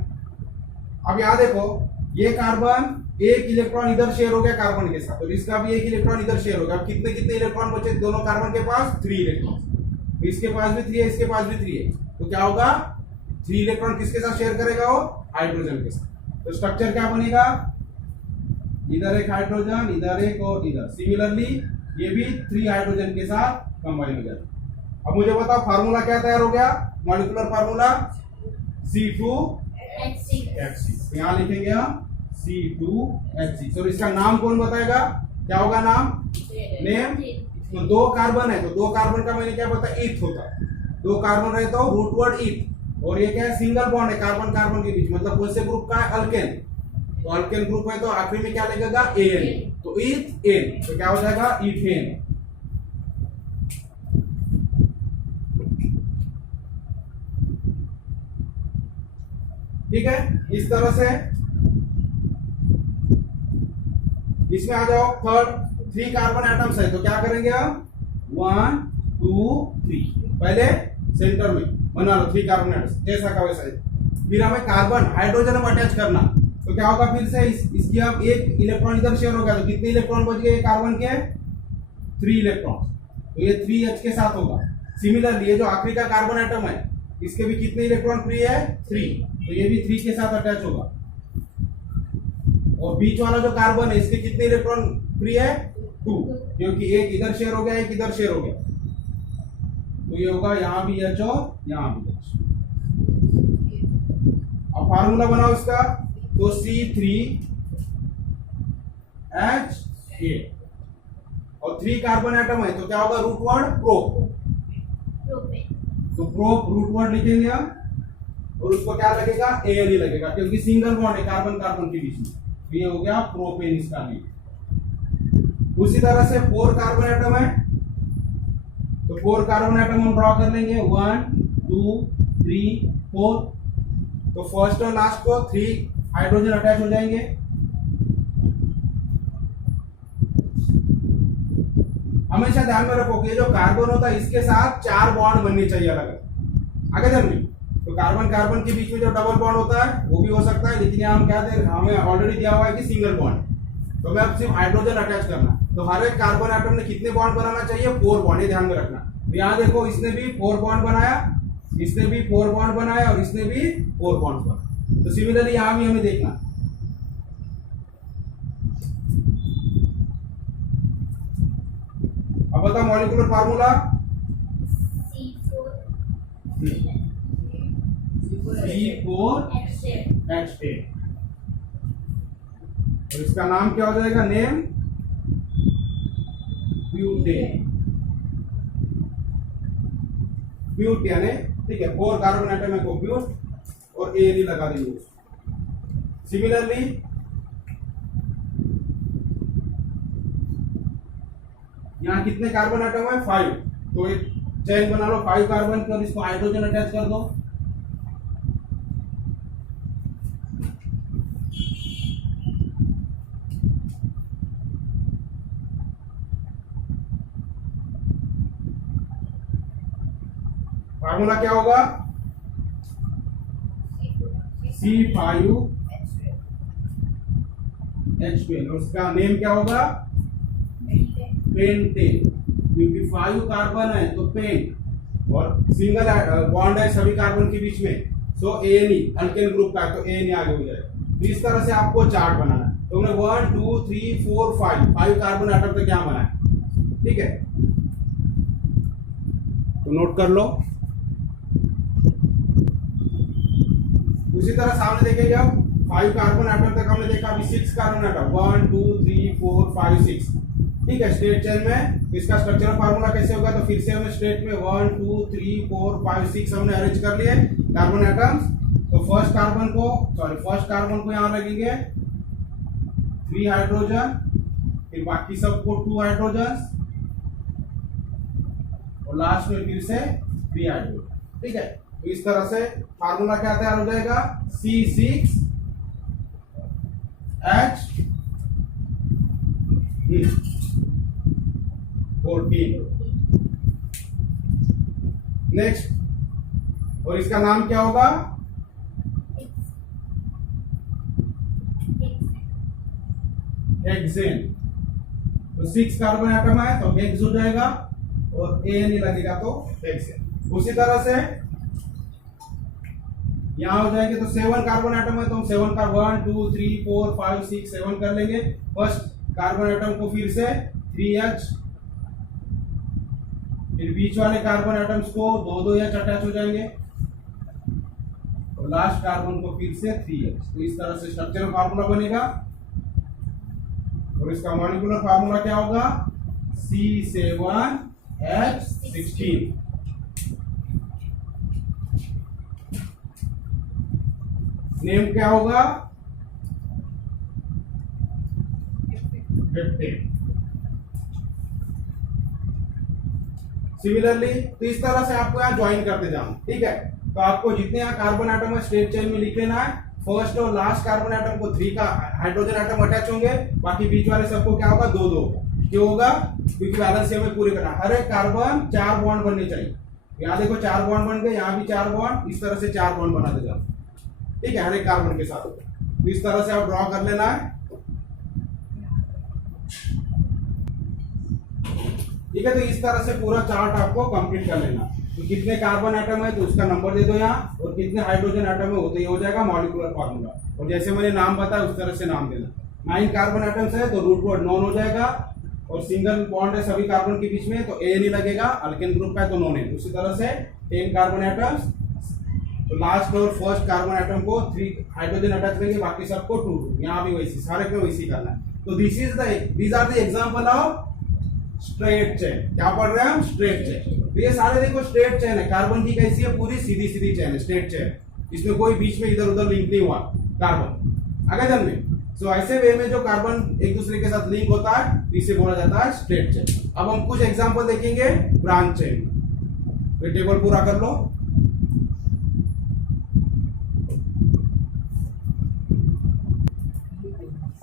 अब यहाँ देखो ये कार्बन, एक इलेक्ट्रॉन इधर शेयर हो गया कार्बन के साथ, तो इसका भी एक इलेक्ट्रॉन इधर शेयर हो गया। अब कितने कितने इलेक्ट्रॉन बचे दोनों कार्बन के पास, 3 इलेक्ट्रॉन। इसके पास भी 3 है, इसके पास भी 3 है, तो क्या होगा, 3 इलेक्ट्रॉन किसके साथ शेयर करेगा, वो हाइड्रोजन के साथ। तो स्ट्रक्चर क्या बनेगा, इधर एक हाइड्रोजन, इधर एक और इधर। सिमिलरली ये भी 3 हाइड्रोजन के साथ कंबाइन हो जाता। अब मुझे बताओ फार्मूला क्या तैयार हो गया, मॉलिक्यूलर फार्मूला C2H6। यहाँ लिखेंगे हम C2H6। और इसका नाम कौन बताएगा, क्या होगा नाम, नेम, तो दो कार्बन है, तो दो कार्बन का मैंने क्या बताया, ईथ होता है। दो कार्बन रहे तो रूट वर्ड ईथ। और ये क्या है, सिंगल बॉन्ड है कार्बन कार्बन के बीच, मतलब कौन से ग्रुप का है, अल्केन। तो अल्केन ग्रुप है तो आखिरी में क्या लगेगा, एन। तो ईथ एन, तो क्या हो जाएगा, इथेन। ठीक है, इस तरह से इसमें आ जाओ। थर्ड, 3 कार्बन एटम्स है तो क्या करेंगे हम, 1 2 3, पहले सेंटर में बना लो 3 कार्बन एटम्स, जैसा का वैसा ही। फिर हमें कार्बन हाइड्रोजन में अटैच करना, तो क्या होगा, फिर से इसकी अब एक इलेक्ट्रॉन इधर शेयर हो गया, तो कितने इलेक्ट्रॉन बच गए कार्बन के, 3 इलेक्ट्रॉन। तो ये 3H के साथ होगा। सिमिलरली ये जो आखिरी का कार्बन एटम है, इसके भी कितने इलेक्ट्रॉन फ्री है, 3, तो ये भी 3 के साथ अटैच होगा। और बीच वाला जो कार्बन है, इसके कितने इलेक्ट्रॉन फ्री है, 2, क्योंकि एक इधर शेयर हो गया, एक इधर शेयर हो गया। तो ये होगा यहां भी H और यहां भी H। अब फार्मूला बनाओ इसका, तो C3H8 और 3 कार्बन एटम है तो क्या होगा, रूट वर्ड प्रोप। तो प्रोप रूट वर्ड लिखेंगे हम, और उसको क्या लगेगा, Al ही लगेगा, क्योंकि सिंगल बॉन्ड है कार्बन कार्बन के बीच में। तो ये हो गया प्रोपेन इसका भी। उसी तरह से 4 कार्बन एटम है, तो 4 कार्बन एटम हम ड्रॉ कर लेंगे, 1 2 3 4। तो फर्स्ट और लास्ट को 3 हाइड्रोजन अटैच हो जाएंगे। हमेशा ध्यान में रखो कि जो कार्बन होता है इसके साथ 4 बॉन्ड बनने चाहिए अलग अलग, आगे ध्यान में। तो कार्बन कार्बन के बीच में जो डबल बॉन्ड होता है वो भी हो सकता है, लेकिन यहाँ हम क्या दे, हमें ऑलरेडी दिया हुआ है कि सिंगल बॉन्ड। तो मैं अब सिर्फ हाइड्रोजन अटैच करना, तो हर एक कार्बन एटम ने कितने बॉन्ड बनाना चाहिए, 4 बॉन्ड, ये ध्यान में रखना। तो यहाँ देखो, इसने भी 4 बॉन्ड बनाया, इसने भी 4 बॉन्ड बनाया, और इसने भी 4 बॉन्ड बनाया। तो सिमिलरली यहाँ भी हमें देखना। अब बता मॉलिक्यूलर फार्मूला, C4H8। और इसका नाम क्या हो जाएगा, नेम ब्यूटेन। ब्यूटेन है, ठीक है। 4 कार्बन एटम है को ब्यूट और ए लगा देंगे। सिमिलरली यहाँ कितने कार्बन एटम है, 5, तो एक चेन बना लो 5 कार्बन की, और इसको हाइड्रोजन अटैच कर दो। फार्मूला क्या होगा, C5H12, और उसका नेम क्या होगा, पेंटेन, क्योंकि 5 कार्बन है तो पेन, और सिंगल बॉन्ड है सभी कार्बन के बीच में, सो एनी अल्केन ग्रुप का, तो एनी आगे हो जाएगा। तो इस तरह से आपको चार्ट बनाना है। तो हमने 1 2 3 4 5 कार्बन एटम तक क्या बनाया, ठीक है। तो नोट कर लो। उसी तरह सामने देखेंगे अब 5 कार्बन एटम तक हमने देखा, अभी 6 कार्बन एटम, 1 2 3 4 5 6, ठीक है। स्ट्रेट चेन में इसका स्ट्रक्चरल फार्मूला कैसे होगा, तो फिर से हमने स्ट्रेट में 1 2 3 4 5 6 हमने अरेंज कर लिए कार्बन एटम्स। तो फर्स्ट कार्बन को यहां लगेंगे 3 हाइड्रोजन, फिर बाकी सबको 2 हाइड्रोजन, और लास्ट में फिर से 3 हाइड्रोजन, ठीक है। तो इस तरह से फार्मूला क्या तैयार हो जाएगा, C6H14। नेक्स्ट, और इसका नाम क्या होगा, हेक्सेन। तो 6 कार्बन एटम है तो हेक्स हो जाएगा, और एन ही लगेगा तो हेक्सेन। उसी तरह से यहां हो जाएंगे, तो 7 कार्बन एटम है तो हम 7 का 1 2 3 4 5 6 7 कर लेंगे। फर्स्ट कार्बन एटम को फिर से 3H, फिर बीच वाले कार्बन एटम्स को 2 H अटैच हो जाएंगे, और लास्ट कार्बन को फिर से 3H। तो इस तरह से स्ट्रक्चरल फार्मूला बनेगा। और इसका मॉलिक्यूलर फार्मूला क्या होगा, C7H16। नेम क्या होगा? 15। सिमिलरली तो इस तरह से आपको यहाँ ज्वाइन करते जाओ, ठीक है। तो आपको जितने यहाँ कार्बन एटम है स्ट्रेट चेन में लिख लेना है। फर्स्ट और लास्ट कार्बन एटम को 3 का हाइड्रोजन एटम अटैच होंगे, बाकी बीच वाले सबको क्या होगा? 2 2। क्यों होगा? क्योंकि बैलेंस हमें पूरे करना। हर एक कार्बन 4 बॉन्ड बनने चाहिए। यहाँ देखो 4 बॉन्ड बन गए, यहाँ भी 4 बॉन्ड, इस तरह से 4 बॉन्ड बनाते जाओ, ठीक है, हर एक कार्बन के साथ। तो इस तरह से आप ड्रॉ कर लेना है, ठीक है। तो इस तरह से पूरा चार्ट आपको कंप्लीट कर लेना। तो कितने कार्बन एटम है तो उसका नंबर दे दो यहाँ, और कितने हाइड्रोजन एटम है वो तो ये हो जाएगा मॉलिक्यूलर फार्मूला। और जैसे मैंने नाम बताया उस तरह से नाम देना। 9 कार्बन एटम्स है तो रूट वर्ड नॉन हो जाएगा, और सिंगल बॉन्ड है सभी कार्बन के बीच में तो ए नहीं लगेगा, अल्केन ग्रुप का है तो नॉन है। उसी तरह से 10 कार्बन एटम्स, तो लास्ट और फर्स्ट कार्बन एटम को 3 हाइड्रोजन अटैच करेंगे, बाकी सबको 2 2। यहाँ भी वैसी, सारे पे वैसी करना है। तो these are the example of straight chain. क्या पढ़ रहे हैं हम? Straight chain. तो ये सारे देखो स्ट्रेट चेन है। कार्बन की कैसी है? पूरी सीधी सीधी चेन है, स्ट्रेट चेन। इसमें कोई बीच में इधर उधर लिंक नहीं हुआ कार्बन, आगे जन में। सो ऐसे वे में जो कार्बन एक दूसरे के साथ लिंक होता है इसे बोला जाता है स्ट्रेट चेन। अब हम कुछ एग्जांपल देखेंगे ब्रांच चेन। तो टेबल पूरा कर लो।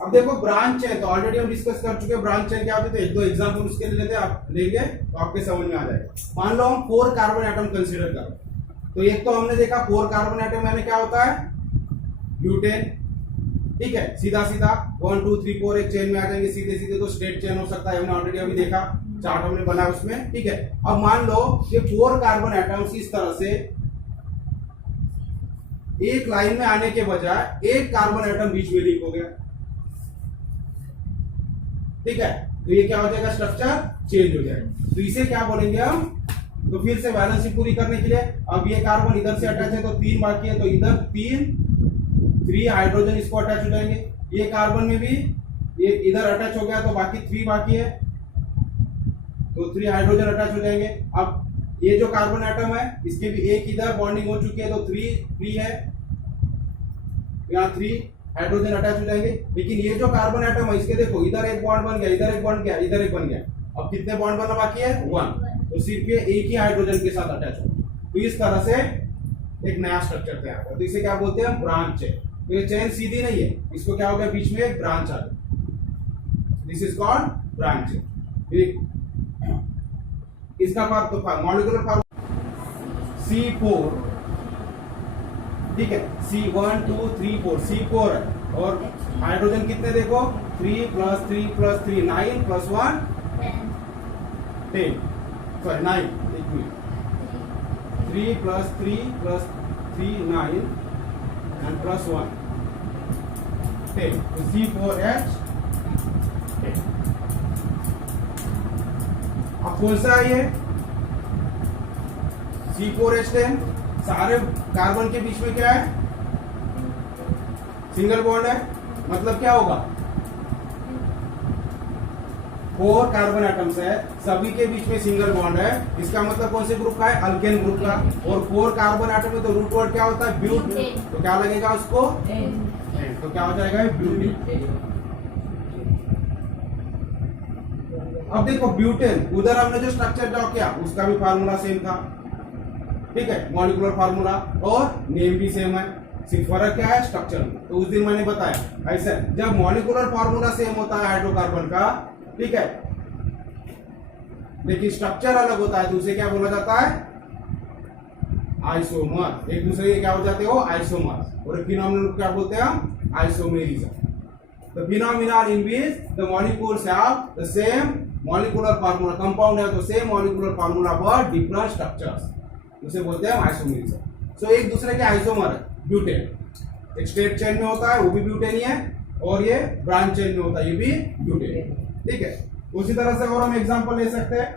अब देखो ब्रांच चेन तो ऑलरेडी हम डिस्कस कर चुके हैं। ब्रांच चेन क्या होती है? तो एक दो एग्जांपल उसके लिए लेते हैं, आप लेंगे तो आपके समझ में आ जाएगा। मान लो हम 4 कार्बन एटम कंसीडर करें, तो एक तो हमने देखा 4 कार्बन एटम यानी क्या होता है? ब्यूटेन, ठीक है। सीधा सीधा 1 2 3 4 एक चेन में आ जाएंगे सीधे सीधे, तो स्ट्रेट चेन हो सकता है। हमने ऑलरेडी अभी देखा, चार्ट हमने बनाया उसमें, ठीक है। अब मान लो ये 4 कार्बन एटम्स इस तरह से एक लाइन में आने के बजाय एक कार्बन एटम बीच में लिंक हो गया, ठीक है। तो ये क्या हो जाएगा? स्ट्रक्चर चेंज हो जाएगा। तो इसे क्या बोलेंगे हम? तो फिर से बैलेंसिंग पूरी करने के लिए अब ये कार्बन इधर से अटैच है तो 3 बाकी है, तो इधर 3 हाइड्रोजन इसको अटैच हो जाएंगे। ये कार्बन में भी ये इधर अटैच हो गया तो बाकी 3 बाकी है, तो 3 हाइड्रोजन अटैच हो जाएंगे। अब ये जो कार्बन एटम है इसके भी एक इधर बॉन्डिंग हो चुकी है तो 3 है, यहाँ 3 हाइड्रोजन अटैच हो जाएंगे। लेकिन ये जो कार्बन एटम है इसके देखो इधर एक बॉन्ड बन गया, इधर एक बन गया, इधर एक बन गया। अब कितने बॉन्ड बनना बाकी है? 1। तो सिर्फ ये एक ही हाइड्रोजन के साथ अटैच हो। तो इस तरह से एक नया स्ट्रक्चर तैयार होता है। तो इसे क्या बोलते हैं? Branch chain. तो ये चेन सीधी नहीं है, इसको क्या हो गया? बीच में एक ब्रांच आ गया। This is called branch chain. इसका मॉलिक्यूलर फार्मूला C4, ठीक है। C1 2 3 4, C4 है। और हाइड्रोजन कितने देखो? 3 + 3 + 3 9 + 1 10, सॉरी 9, एक मिनट, 3 + 3 + 3 9 and +1 10, तो C4H 10। अब कौन सा है ये? C4H10। सारे कार्बन के बीच में क्या है? सिंगल बॉन्ड है। मतलब क्या होगा? 4 कार्बन एटम्स है, सभी के बीच में सिंगल बॉन्ड है। इसका मतलब कौन से ग्रुप का है? अल्केन ग्रुप का। और 4 कार्बन एटम है तो रूट वर्ड क्या होता है? ब्यूटेन। तो क्या लगेगा उसको? तो क्या हो जाएगा? ब्यूटेन। अब देखो ब्यूटेन, उधर हमने जो स्ट्रक्चर ड्रॉ किया उसका भी फार्मूला सेम था, ठीक है, मॉलिक्यूलर फार्मूला, और नेम भी सेम है। सिर्फ फर्क क्या है? स्ट्रक्चर में। तो उस दिन मैंने बताया ऐसा जब मॉलिक्यूलर फार्मूला सेम होता है हाइड्रोकार्बन का, ठीक है, लेकिन स्ट्रक्चर अलग होता है तो उसे क्या बोला जाता है? आइसोमर। एक दूसरे के क्या हो जाते हो? आइसोमर। और फिनोमिना क्या बोलते हैं हम? Isomerism. The phenomenon in which the molecules have the same molecular formula, compound है तो same molecular formula but different structures, उसे बोलते हैं आइसोमेरिज्म। सो एक दूसरे के आइसोमर है। ब्यूटेन एक स्ट्रेट चेन में होता है, वो भी ब्यूटेन ही है, और ये ब्रांच चेन में होता है, ये भी ब्यूटेन, ठीक है। उसी तरह से और हम एग्जांपल ले सकते हैं।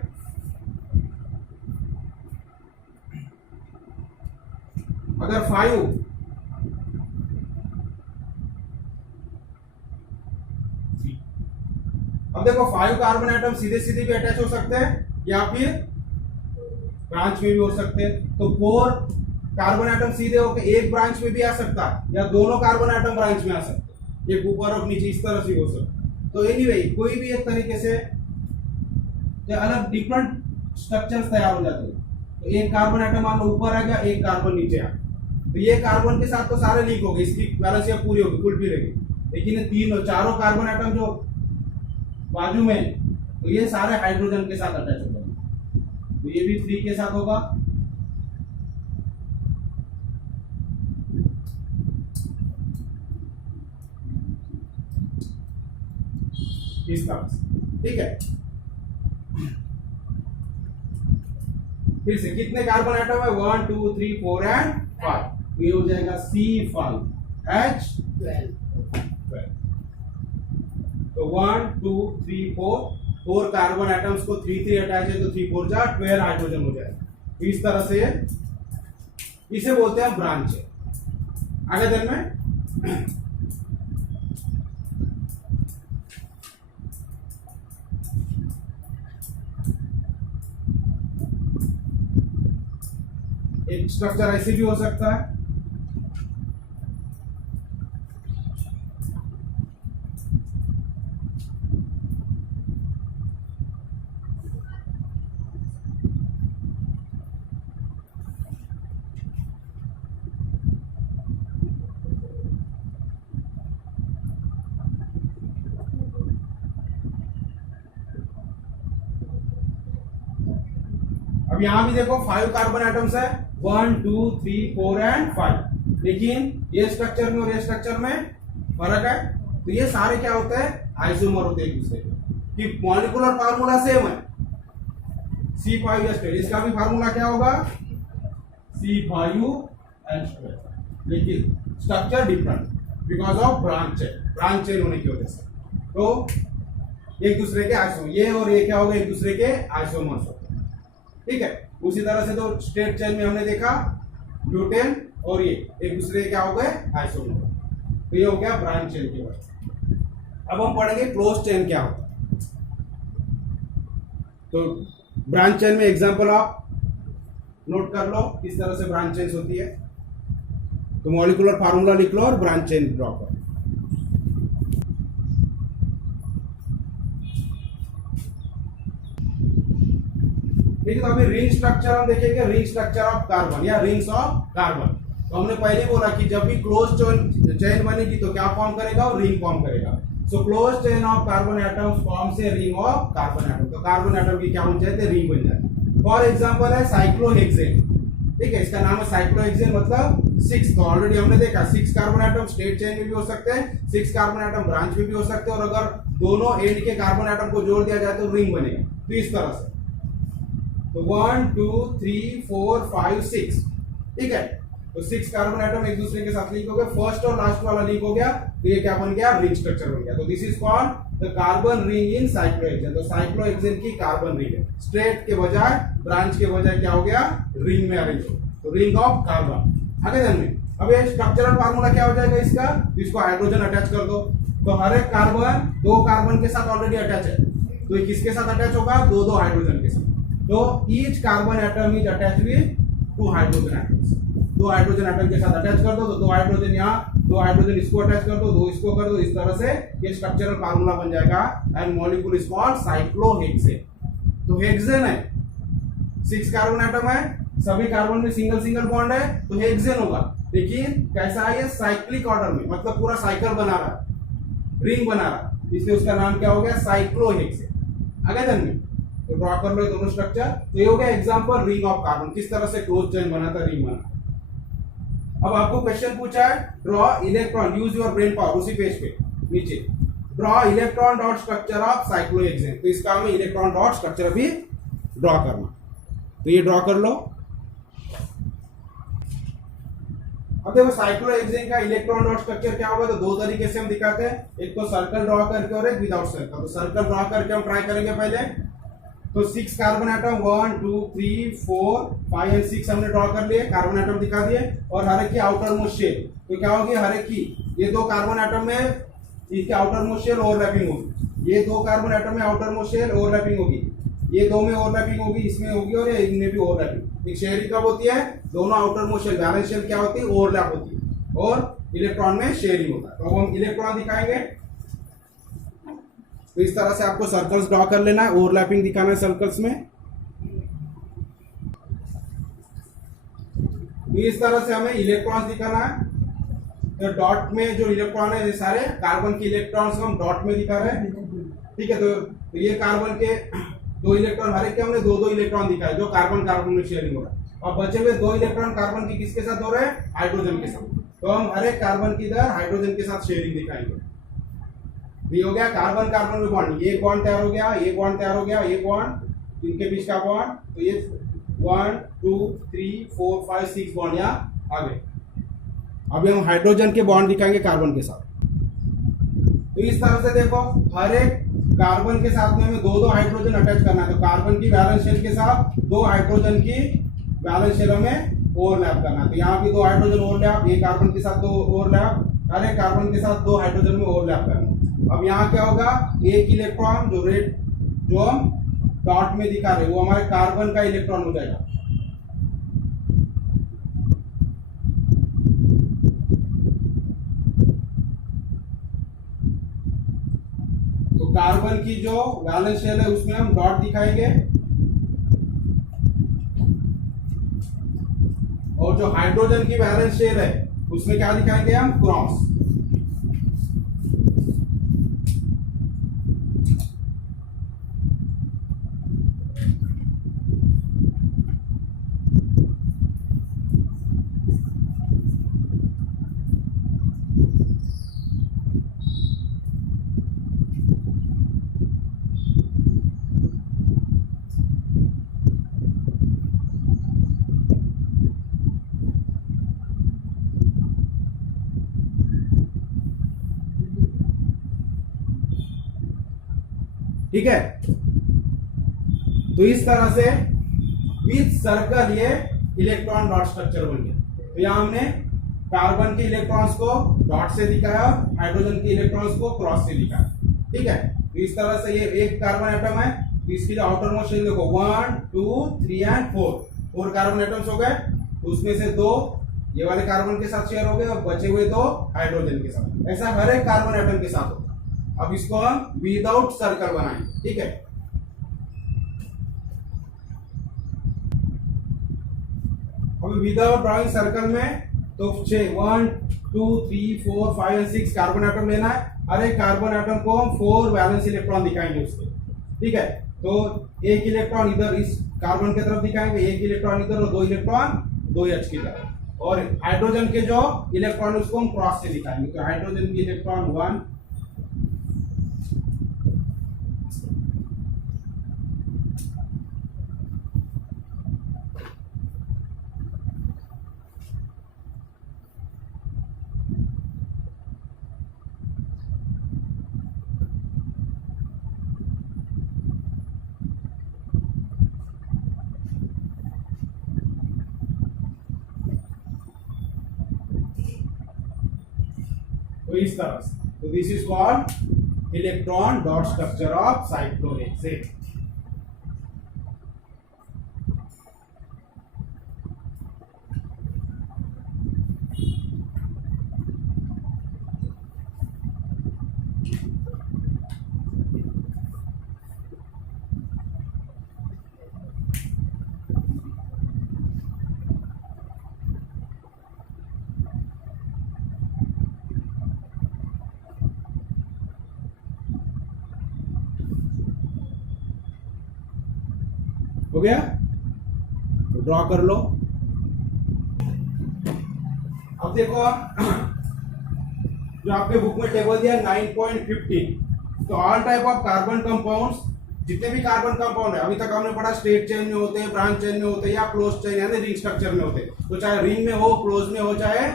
अगर 5 अब देखो 5 कार्बन एटम सीधे सीधे भी अटैच हो सकते हैं या फिर ब्रांच में भी हो सकते हैं। तो 4 कार्बन एटम सीधे होकर एक ब्रांच में भी आ सकता है या दोनों कार्बन एटम ब्रांच में आ सकते हैं, एक ऊपर और नीचे इस तरह से हो सकता है। तो एनीवे कोई भी एक तरीके से अलग डिफरेंट स्ट्रक्चर्स तैयार हो जाते हैं। तो एक कार्बन एटम मान लो ऊपर आ गया, एक कार्बन नीचे आ गया, तो ये कार्बन के साथ तो सारे लिंक हो गए, इसकी बैलेंस या पूरी होगी, फुल भी रहेगी। लेकिन तीनों चारों कार्बन एटम जो बाजू में, तो ये सारे हाइड्रोजन के साथ अटैच हो जाएंगे। तो ये भी 3 के साथ होगा। इस तरह से, ठीक है। फिर से कितने कार्बन एटम है? 1 2 3 4 एंड 5। तो ये हो जाएगा C5H12। तो 1 2 3 4 कार्बन एटम्स को 3 3 अटैच है, तो 3 4 जा 12 हाइड्रोजन हो जाएगा। तो इस तरह से इसे बोलते हैं ब्रांच। आगे दिन में एक स्ट्रक्चर ऐसे भी हो सकता है। अब यहां भी देखो 5 कार्बन एटम्स है, 1 2 3 4 एंड 5। लेकिन ये स्ट्रक्चर में और ये स्ट्रक्चर में फर्क है। तो ये सारे क्या होते हैं? आइसोमर होते हैं एक दूसरे के, कि मॉलिक्यूलर फार्मूला सेम है C5H12। इसका भी फार्मूला क्या होगा? C5H12, लेकिन structure different because of branch chain होने की वजह से। तो एक दूसरे के आइसोमर, ये और ये क्या होगा? एक दूसरे के आइसोमर्स होते हैं, ठीक है। उसी तरह से तो स्ट्रेट चेन में हमने देखा ब्यूटेन और ये एक दूसरे क्या हो गए? आइसोमर। तो ये हो गया ब्रांच चेन के बारे। अब हम पढ़ेंगे क्लोज चेन क्या होता है। तो ब्रांच चेन में एग्जांपल आप नोट कर लो किस तरह से ब्रांच चेन होती है। तो मॉलिक्यूलर फार्मूला लिख लो और ब्रांच चेन ड्रॉ करो। ठीक है, तो अभी रिंग स्ट्रक्चर हम देखेंगे, रिंग स्ट्रक्चर ऑफ कार्बन या रिंग्स ऑफ कार्बन। तो हमने पहले ही बोला कि जब भी क्लोज चेन बनेगी तो क्या फॉर्म करेगा? और रिंग फॉर्म करेगा। So close chain of carbon atoms forms a ring of carbon atom. तो कार्बन एटम की क्या बन जाते हैं? रिंग बन जाते हैं। फॉर एग्जांपल है साइक्लोहेक्सेन, ठीक है, इसका नाम है साइक्लोहेक्सेन, मतलब 6। तो ऑलरेडी हमने देखा 6 कार्बन एटम स्ट्रेट चेन में भी हो सकते हैं, 6 कार्बन एटम ब्रांच में भी हो सकते हैं, और अगर दोनों एंड के कार्बन एटम को जोड़ दिया जाए तो रिंग बनेगा। तो इस तरह से, तो 1 2 3 4 5 6, ठीक है। तो 6 कार्बन एटम एक दूसरे के साथ लिंक हो गए, फर्स्ट और लास्ट वाला लिंक हो गया, तो ये क्या बन गया? रिंग स्ट्रक्चर बन गया। तो this is called the carbon ring in cyclohexane. तो साइक्लोहेक्सेन की कार्बन रिंग है, स्ट्रेट के बजाय ब्रांच के बजाय क्या हो गया? रिंग में अरेंज हो, तो रिंग ऑफ कार्बन। आगे ध्यान में, अब ये स्ट्रक्चरल फार्मूला क्या हो जाएगा इसका? तो इसको हाइड्रोजन अटैच कर दो। तो हर एक कार्बन 2 कार्बन के साथ ऑलरेडी अटैच है, तो ये किसके साथ अटैच होगा? 2 हाइड्रोजन के साथ। तो each carbon atom is attach with 2 hydrogen atoms. 2 hydrogen atom के साथ अटैच कर दो, तो 2 हाइड्रोजन यहाँ, 2 हाइड्रोजन इसको अटैच कर दो, 2 इसको कर दो। इस तरह से ये स्ट्रक्चरल फार्मूला बन जाएगा and molecule is called cyclohexane. तो हेक्सेन है, 6 कार्बन एटम है, सभी कार्बन में सिंगल सिंगल बॉन्ड है, तो हेक्सेन होगा। लेकिन कैसा है? ये साइक्लिक ऑर्डर में, मतलब पूरा साइकिल बना रहा है, रिंग बना रहा है, इसलिए उसका नाम क्या हो गया? साइक्लोहेक्सेन। आगे ध्यान में, तो ड्रॉ कर लो ये दोनों स्ट्रक्चर। तो ये हो गया एग्जांपल रिंग ऑफ कार्बन, किस तरह से क्लोज चेन बनाता है, रिंग बना। अब आपको क्वेश्चन पूछा है draw electron, use your brain power, उसी पेज पे नीचे draw electron dot structure of cyclohexane. तो इसका हमें इलेक्ट्रॉन डॉट स्ट्रक्चर भी ड्रॉ करना। तो ये ड्रॉ कर लो। अब देखो साइक्लोहेक्सेन का इलेक्ट्रॉन डॉट स्ट्रक्चर क्या होगा? तो 2 तरीके से हम दिखाते हैं, एक तो सर्कल ड्रॉ करके और एक विदाउट सर्कल। तो सर्कल ड्रॉ करके हम ट्राई करेंगे पहले। तो 6 कार्बन एटम 1 2 3 4 5 एंड 6 हमने ड्रॉ कर लिए, कार्बन एटम दिखा दिए, और हर एक की आउटर मोस्ट शेल। तो क्या होगी? हर एक की ये 2 कार्बन एटम में इसके आउटर मोस्ट शेल ओवरलैपिंग होगी, ये दो कार्बन एटम में आउटर मोस्ट शेल ओवरलैपिंग होगी, ये दो में ओवरलैपिंग होगी, इसमें होगी और ये इनमें भी ओवरलैपिंग। एक शेयरिंग कब होती है? दोनों outermost shell valence shell क्या होती है? ओवरलैप होती है और इलेक्ट्रॉन में शेयरिंग होता है। तो अब हम इलेक्ट्रॉन दिखाएंगे। तो इस तरह से आपको सर्कल्स ड्रॉ कर लेना है, ओवरलैपिंग दिखाना है सर्कल्स में। तो इस तरह से हमें इलेक्ट्रॉन्स दिखाना है। तो डॉट में जो इलेक्ट्रॉन है, ये सारे कार्बन के इलेक्ट्रॉन्स को हम डॉट में दिखा रहे हैं, ठीक है। तो ये कार्बन के दो इलेक्ट्रॉन, हर एक के हमने दो दो इलेक्ट्रॉन दिखाए जो कार्बन कार्बन में शेयरिंग हो रहा है। और बचे हुए दो इलेक्ट्रॉन कार्बन की किसके साथ हो रहे हैं? हाइड्रोजन के साथ। तो हम हर एक कार्बन की इधर हाइड्रोजन के साथ शेयरिंग दिखाएंगे। ये हो गया कार्बन कार्बन में बॉन्ड, ये बॉन्ड तैयार हो गया, ये बॉन्ड तैयार हो गया, ये बॉन्ड, इनके बीच का बॉन्ड। तो ये 1 2 3 4 5 6 बॉन्ड यहाँ आ गए। अभी हम हाइड्रोजन के बॉन्ड दिखाएंगे कार्बन के साथ। तो इस तरह से देखो, हर एक कार्बन के साथ में हमें दो दो हाइड्रोजन अटैच करना है। तो कार्बन की वैलेंस शेल के साथ दो हाइड्रोजन की वैलेंस शेल में ओवरलैप करना है। तो यहाँ भी दो हाइड्रोजन ओवरलैप, ये कार्बन के साथ दो ओवरलैप, हर एक कार्बन के साथ दो हाइड्रोजन में ओवरलैप करना है। अब यहाँ क्या होगा? एक इलेक्ट्रॉन जो रेड जो हम डॉट में दिखा रहे वो हमारे कार्बन का इलेक्ट्रॉन हो जाएगा। तो कार्बन की जो वैलेंस शेल है उसमें हम डॉट दिखाएंगे और जो हाइड्रोजन की वैलेंस शेल है उसमें क्या दिखाएंगे? हम क्रॉस। ठीक है। तो इस तरह से विथ सर्कल ये इलेक्ट्रॉन डॉट स्ट्रक्चर बन गया। तो यहां हमने कार्बन के इलेक्ट्रॉन्स को डॉट से दिखाया, हाइड्रोजन के इलेक्ट्रॉन्स को क्रॉस से दिखाया, ठीक है। तो इस तरह से ये एक कार्बन एटम है, तो इसकी जो आउटर मोस्ट शेल देखो 1 2 3 एंड 4 कार्बन एटम्स हो गए। तो उसमें से दो ये वाले कार्बन के साथ शेयर हो गए और बचे हुए दो हाइड्रोजन के साथ। ऐसा हर एक कार्बन एटम के साथ होगा। अब इसको हम विदाउट सर्कल बनाएंगे, ठीक है। अब विदाउट ड्राइंग सर्कल में तो 1 2 3 4 5 और 6 कार्बन एटम लेना है। हर एक कार्बन एटम को हम 4 वैलेंस इलेक्ट्रॉन दिखाएंगे उसके, ठीक है। तो एक इलेक्ट्रॉन इधर इस कार्बन की तरफ दिखाएंगे, एक इलेक्ट्रॉन इधर और दो इलेक्ट्रॉन 2H की तरफ। और हाइड्रोजन के जो इलेक्ट्रॉन उसको हम क्रॉस से दिखाएंगे। तो हाइड्रोजन की इलेक्ट्रॉन 1 तो इस तरह से। तो this is called electron dot structure of cyclohexane. हो गया? तो ड्रॉ कर लो। अब देखो जो आपके बुक में टेबल दिया 9.15। तो all type of carbon compounds, जितने भी कार्बन कंपाउंड है अभी तक हमने पढ़ा स्ट्रेट चेन में होते हैं, ब्रांच चेन में होते हैं या क्लोज चेन यानी रिंग स्ट्रक्चर में होते हैं। तो चाहे रिंग में हो, क्लोज में हो, चाहे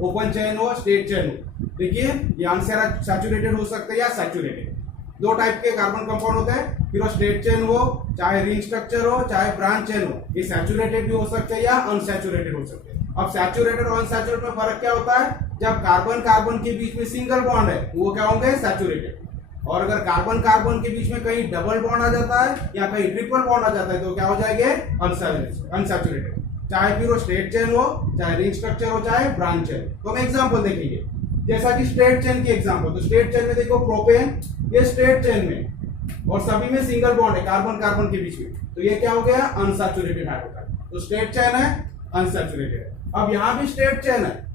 ओपन चेन हो, स्ट्रेट चेन हो। देखिए ये अनसैचुरेटेड हो सकते हैं या सैचुरेटेड, दो टाइप के कार्बन कंपाउंड होते हैं। फिर वो स्ट्रेट चेन हो, चाहे रिंग स्ट्रक्चर हो, चाहे ब्रांच चेन हो, ये सैचुरेटेड भी हो सकते हैं या अनसैचुरेटेड हो सकते हैं। अब सैचुरेटेड और अनसैचुरेटेड में फर्क क्या होता है? जब कार्बन कार्बन के बीच में सिंगल बॉन्ड है वो क्या होंगे? सैचुरेटेड। और अगर कार्बन कार्बन के बीच में कहीं डबल बॉन्ड आ जाता है या कहीं ट्रिपल बॉन्ड आ जाता है तो क्या हो जाएंगे, अनसैचुरेटेड। चाहे फिर वो स्ट्रेट चेन हो, चाहे रिंग स्ट्रक्चर हो, चाहे ब्रांच चेन। तो हम एग्जांपल देखेंगे, जैसा कि स्ट्रेट चेन की एग्जांपल। तो स्ट्रेट चेन में देखो प्रोपेन, ये स्ट्रेट चेन में और सभी में सिंगल बॉन्ड है कार्बन कार्बन के बीच में, तो ये क्या हो गया, अनसैचुरेटेड हाइड्रोकार्बन। तो स्ट्रेट चेन है, अनसैचुरेटेड है। अब यहाँ भी स्ट्रेट चेन है,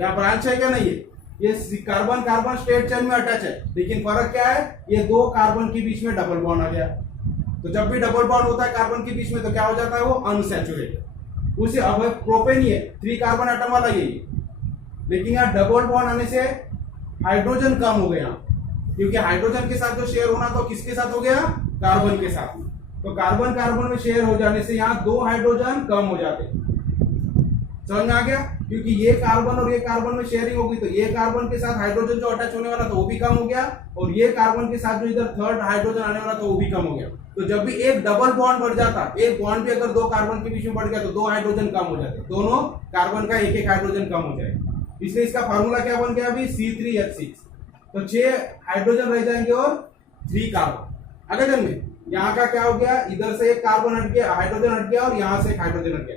यहाँ ब्रांच है क्या, नहीं है, ये कार्बन कार्बन स्ट्रेट चेन में अटैच है, लेकिन फर्क क्या है, ये दो कार्बन के बीच में डबल बॉन्ड आ गया। तो जब भी डबल बॉन्ड होता है कार्बन के बीच में तो क्या हो जाता है, वो अनसैचुरेटेड। उसे अब प्रोपेन ही है, 3 कार्बन एटम वाला ये, लेकिन यहाँ डबल बॉन्ड आने से हाइड्रोजन कम हो गया, क्योंकि हाइड्रोजन के साथ जो शेयर होना तो किसके साथ हो गया, कार्बन के साथ। तो कार्बन कार्बन में शेयर हो जाने से यहाँ 2 हाइड्रोजन कम हो जाते। समझ में आ गया, क्योंकि ये कार्बन और ये कार्बन में शेयरिंग होगी तो ये कार्बन के साथ हाइड्रोजन जो अटैच होने वाला था वो भी कम हो गया, और ये कार्बन के साथ जो इधर थर्ड हाइड्रोजन आने वाला था वो भी कम हो गया। तो जब भी एक डबल बॉन्ड बढ़ जाता, एक बॉन्ड भी अगर 2 कार्बन के बीच में बढ़ गया तो 2 हाइड्रोजन कम हो जाते, दोनों कार्बन का एक एक हाइड्रोजन कम हो जाएगा। इसलिए इसका फार्मूला क्या बन गया अभी, C3H6। तो 6 हाइड्रोजन रह जाएंगे और 3 कार्बन। अगर में यहाँ का क्या हो गया, इधर से एक कार्बन हट गया, हाइड्रोजन हट गया, और यहाँ से एक हाइड्रोजन हट गया,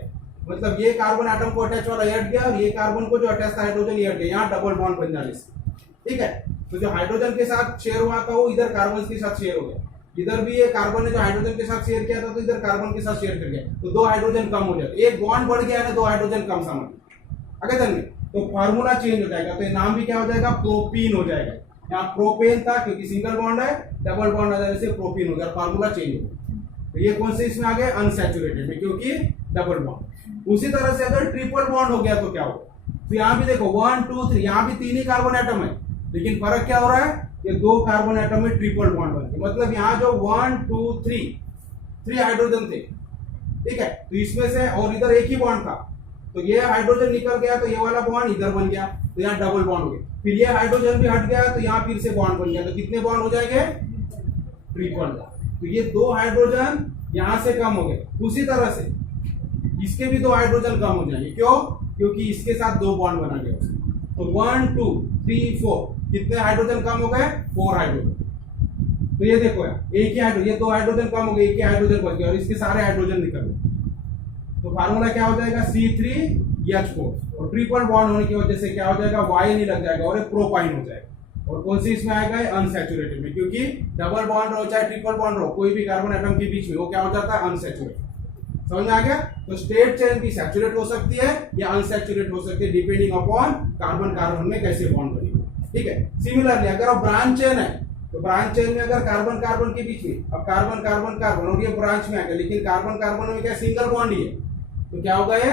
मतलब ये कार्बन एटम को अटैच वाला ये हट गया और ये कार्बन को जो अटैच था हाइड्रोजन ये हट गया, यहाँ डबल बॉन्ड बन जाने से। ठीक है, तो जो हाइड्रोजन के साथ शेयर हुआ था वो इधर कार्बन के साथ शेयर हो गया, इधर भी ये कार्बन ने जो हाइड्रोजन के साथ शेयर किया था तो इधर कार्बन के साथ शेयर कर गया, तो 2 हाइड्रोजन कम हो जाते, एक बॉन्ड बढ़ गया है, 2 हाइड्रोजन कम समझ। अगर तो फार्मूला चेंज हो जाएगा, तो ये नाम भी क्या हो जाएगा, प्रोपीन हो जाएगा। यहाँ प्रोपेन था क्योंकि सिंगल बॉन्ड है, डबल बॉन्ड आ जाने से प्रोपीन हो गया, फार्मूला चेंज हो गया। तो ये कौन से इसमें आ गए, अनसैचुरेटेड में, क्योंकि डबल बॉन्ड। उसी तरह से अगर ट्रिपल बॉन्ड हो गया तो क्या होगा, तो यहाँ भी देखो 1 2 3, यहाँ भी 3 ही कार्बन एटम है, लेकिन फर्क क्या हो रहा है, ये 2 कार्बन एटम में ट्रिपल बॉन्ड बन गया। मतलब यहाँ जो 1 2 3 हाइड्रोजन थे, ठीक है, तो इसमें से और इधर एक ही बॉन्ड था, तो ये हाइड्रोजन निकल गया तो ये वाला बॉन्ड इधर बन गया, तो यहाँ डबल बॉन्ड हो गया। फिर ये हाइड्रोजन भी हट गया तो यहाँ फिर से बॉन्ड बन गया, तो कितने बॉन्ड हो जाएंगे, ट्रिपल। तो ये 2 हाइड्रोजन यहाँ से कम हो गए। उसी तरह से इसके भी 2 हाइड्रोजन कम हो जाएंगे, क्यों, क्योंकि इसके साथ 2 बॉन्ड बना गया। तो 1 2 3 4 कितने हाइड्रोजन कम हो गए, 4 हाइड्रोजन। तो ये देखो यार, एक ही हाइड्रोजन, ये 2 हाइड्रोजन कम हो गए, एक ही हाइड्रोजन बच गया और इसके सारे हाइड्रोजन निकल गए। तो फार्मूला क्या हो जाएगा, C3H4, और ट्रिपल बॉन्ड होने की वजह से क्या हो जाएगा, Y नहीं लग जाएगा और एक प्रोपाइन हो जाएगा। और कौन सी इसमें आएगा, अनसैचुरेटेड में, क्योंकि डबल बॉन्ड हो चाहे ट्रिपल बॉन्ड हो, कोई भी कार्बन एटम के बीच में वो क्या हो जाता है, अनसैचुरेटेड। समझ में आ गया। तो स्ट्रेट चेन भी सैचुरेट हो सकती है या अनसैचुरेट हो सकती है, डिपेंडिंग अपॉन कार्बन कार्बन में कैसे बॉन्ड बनेगा। ठीक है, सिमिलरली अगर ब्रांच चेन है तो ब्रांच चेन में अगर कार्बन कार्बन के बीच में, अब कार्बन कार्बन कार्बन और ये ब्रांच में आ गया, लेकिन कार्बन कार्बन में क्या सिंगल बॉन्ड ही है, तो क्या होगा, ये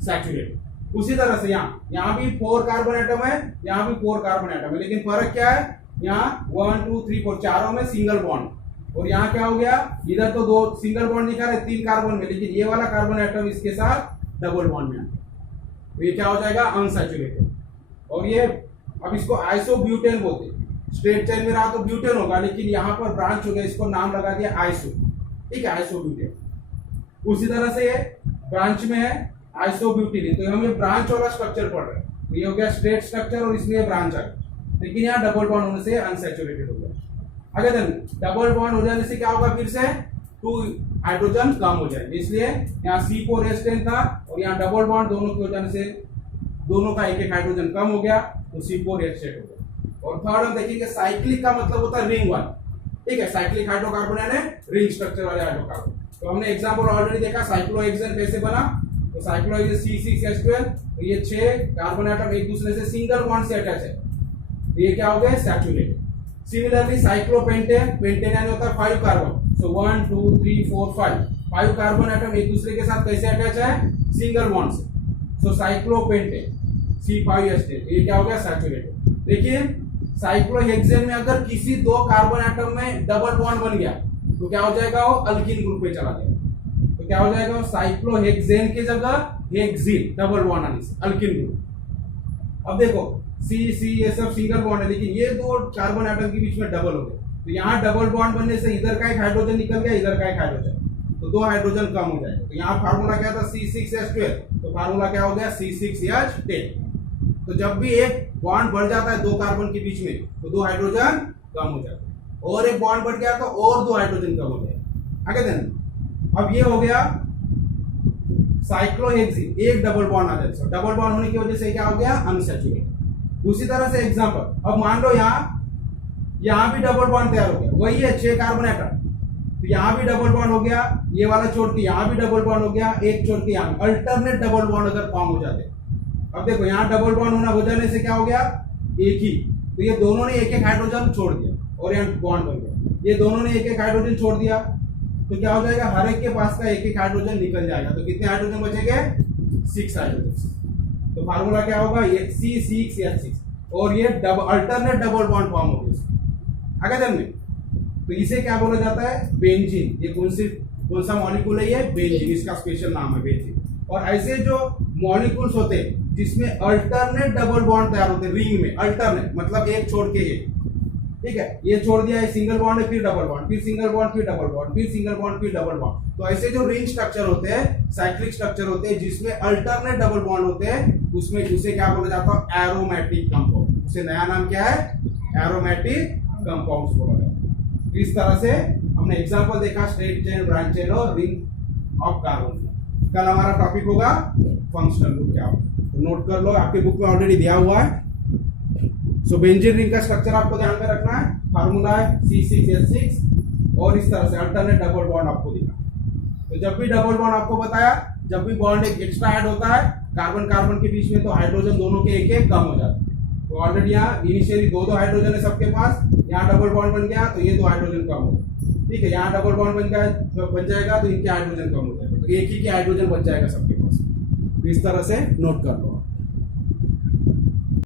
सैचुरेटेड। उसी तरह से यहाँ भी 4 कार्बन एटम है, यहाँ भी 4 कार्बन एटम है, लेकिन फर्क क्या है, यहाँ 1 2 3 4 चारों में सिंगल बॉन्ड, और यहाँ क्या हो गया, इधर तो 2 सिंगल बॉन्ड दिखा रहे 3 कार्बन में, लेकिन ये वाला कार्बन एटम इसके साथ डबल बॉन्ड में, तो ये क्या हो जाएगा, अनसैचुरेटेड। और ये अब इसको आइसोब्यूटेन बोलते हैं। स्ट्रेट चेन में रहा तो ब्यूटेन होगा, लेकिन यहाँ पर ब्रांच हो गया, इसको नाम लगा दिया आइसो। ठीक है, आइसोब्यूटेन। उसी तरह से ये ब्रांच में है आइसोब्यूटिलीन, तो हम ये ब्रांच वाला स्ट्रक्चर पढ़ रहे हैं, तो ये हो गया स्ट्रेट स्ट्रक्चर और इसमें ब्रांच आ गया, लेकिन यहाँ डबल बॉन्ड होने से अनसैचुरेटेड हो गया। अगर डबल बॉन्ड हो जाने से क्या होगा, फिर से 2 हाइड्रोजन कम हो जाएंगे, इसलिए यहाँ C4H10 था और यहाँ डबल बॉन्ड दोनों के हो जाने से दोनों का एक एक हाइड्रोजन कम हो गया, तो C4H8 हो गया। और थर्ड हम देखेंगे साइक्लिक का मतलब होता है रिंग 1। ठीक है, साइक्लिक हाइड्रोकार्बन यानी रिंग स्ट्रक्चर वाले हाइड्रोकार्बन। तो हमने एग्जांपल ऑलरेडी देखा, साइक्लोहेक्सेन कैसे बना, तो साइक्लोहेक्सेन C6H12, तो ये 6 कार्बन एटम एक दूसरे से सिंगल बॉन्ड से अटैच है, तो ये क्या हो गए, सैचुरेटेड। सिमिलरली साइक्लोपेंटेन, पेंटेन यानी होता है 5 कार्बन, सो 1 2 3 4 5 कार्बन एटम एक दूसरे के साथ कैसे अटैच है, सिंगल बॉन्ड से, सो साइक्लोपेंटेन C5H10, ये क्या हो गया, सैचुरेटेड। लेकिन साइक्लोहेक्सेन में अगर किसी 2 कार्बन एटम में डबल बॉन्ड बन गया तो क्या हो जाएगा, वो अल्कीन ग्रुप पे चला जाएगा, तो क्या हो जाएगा, साइक्लोहेक्सेन की जगह हेक्सीन, डबल बॉन्ड आने से अल्कीन ग्रुप। अब देखो C ये सब सिंगल बॉन्ड है, लेकिन ये 2 कार्बन एटम के बीच में डबल हो गए, तो यहाँ डबल बॉन्ड बनने से इधर का एक हाइड्रोजन निकल गया, इधर का एक हाइड्रोजन, तो 2 हाइड्रोजन कम हो जाएगा। तो यहाँ फार्मूला क्या था, C6H12, तो फार्मूला क्या हो गया, C6H10। तो जब भी एक बॉन्ड बढ़ जाता है 2 कार्बन के बीच में, तो 2 हाइड्रोजन कम हो जाते हैं, और एक बॉन्ड बढ़ गया तो और 2 हाइड्रोजन कम हो जाएगा। आगे देना, अब ये हो गया साइक्लोहेक्सिन, एक डबल बॉन्ड आ जाता है, डबल बॉन्ड होने की वजह से क्या हो गया अनसैचुरेटेड। उसी तरह से एग्जांपल, अब मान लो यहाँ भी डबल बॉन्ड तैयार हो गया, वही है 6 कार्बन एटम, तो यहाँ भी डबल बॉन्ड हो गया, ये वाला छोड़ के यहाँ भी डबल बॉन्ड हो गया, एक छोड़ के यहाँ, अल्टरनेट डबल बॉन्ड अगर फॉर्म हो जाते। अब देखो यहाँ डबल बॉन्ड हो जाने से क्या हो गया एक ही, तो ये दोनों ने एक एक हाइड्रोजन छोड़ दिया और यहाँ बॉन्ड बन गया, ये दोनों ने एक एक हाइड्रोजन छोड़ दिया, तो क्या हो जाएगा हर एक के पास का एक एक हाइड्रोजन निकल जाएगा, तो कितने हाइड्रोजन बचेंगे 6 हाइड्रोजन। तो फार्मूला क्या होगा C6H6, और ये अल्टरनेट डबल बॉन्ड फॉर्म हो गया। आगे ध्यान में, तो इसे क्या बोला जाता है बेंजीन। ये कौन सा मॉलिक्यूल है, ये बेंजीन, इसका स्पेशल नाम है बेंजीन। और ऐसे जो मॉलिक्यूल्स होते हैं जिसमें अल्टरनेट डबल बॉन्ड तैयार होते हैं रिंग में, अल्टरनेट मतलब एक छोड़ के ये, ठीक है, ये छोड़ दिया, एक सिंगल बॉन्ड है, फिर डबल बॉन्ड, फिर सिंगल बॉन्ड, फिर डबल बॉन्ड, फिर सिंगल बॉन्ड, फिर डबल बॉन्ड। तो ऐसे जो रिंग स्ट्रक्चर होते हैं, साइक्लिक स्ट्रक्चर होते हैं जिसमें अल्टरनेट डबल बॉन्ड होते हैं, उसमें उसे क्या बोला जाता है एरोमेटिक कंपाउंड। उसे नया नाम क्या है एरोमेटिक कंपाउंड्स बोला जाता है। इस तरह से हमने एग्जांपल देखा स्ट्रेट चेन, ब्रांच चेन और रिंग ऑफ कार्बन। कल हमारा टॉपिक होगा फंक्शनल ग्रुप क्या होगा, तो नोट कर लो, आपके बुक में ऑलरेडी दिया हुआ है। सो बेंजीन रिंग का स्ट्रक्चर आपको ध्यान में रखना है, फार्मूला है C6H6 और इस तरह से अल्टरनेट डबल बॉन्ड आपको दिखा। तो जब भी डबल बॉन्ड आपको बताया, जब भी बॉन्ड एक एक्स्ट्रा ऐड होता है कार्बन कार्बन के बीच में, तो हाइड्रोजन दोनों के एक एक कम हो जाते हैं। तो ऑलरेडी यहाँ इनिशियली 2 हाइड्रोजन है सबके पास, यहाँ डबल बॉन्ड बन गया तो ये 2 हाइड्रोजन कम हो गए, ठीक है, यहाँ डबल बॉन्ड बन जाएगा तो इनके हाइड्रोजन कम हो जाएगा, तो एक ही के हाइड्रोजन बच जाएगा सबके पास। इस तरह से नोट कर लो।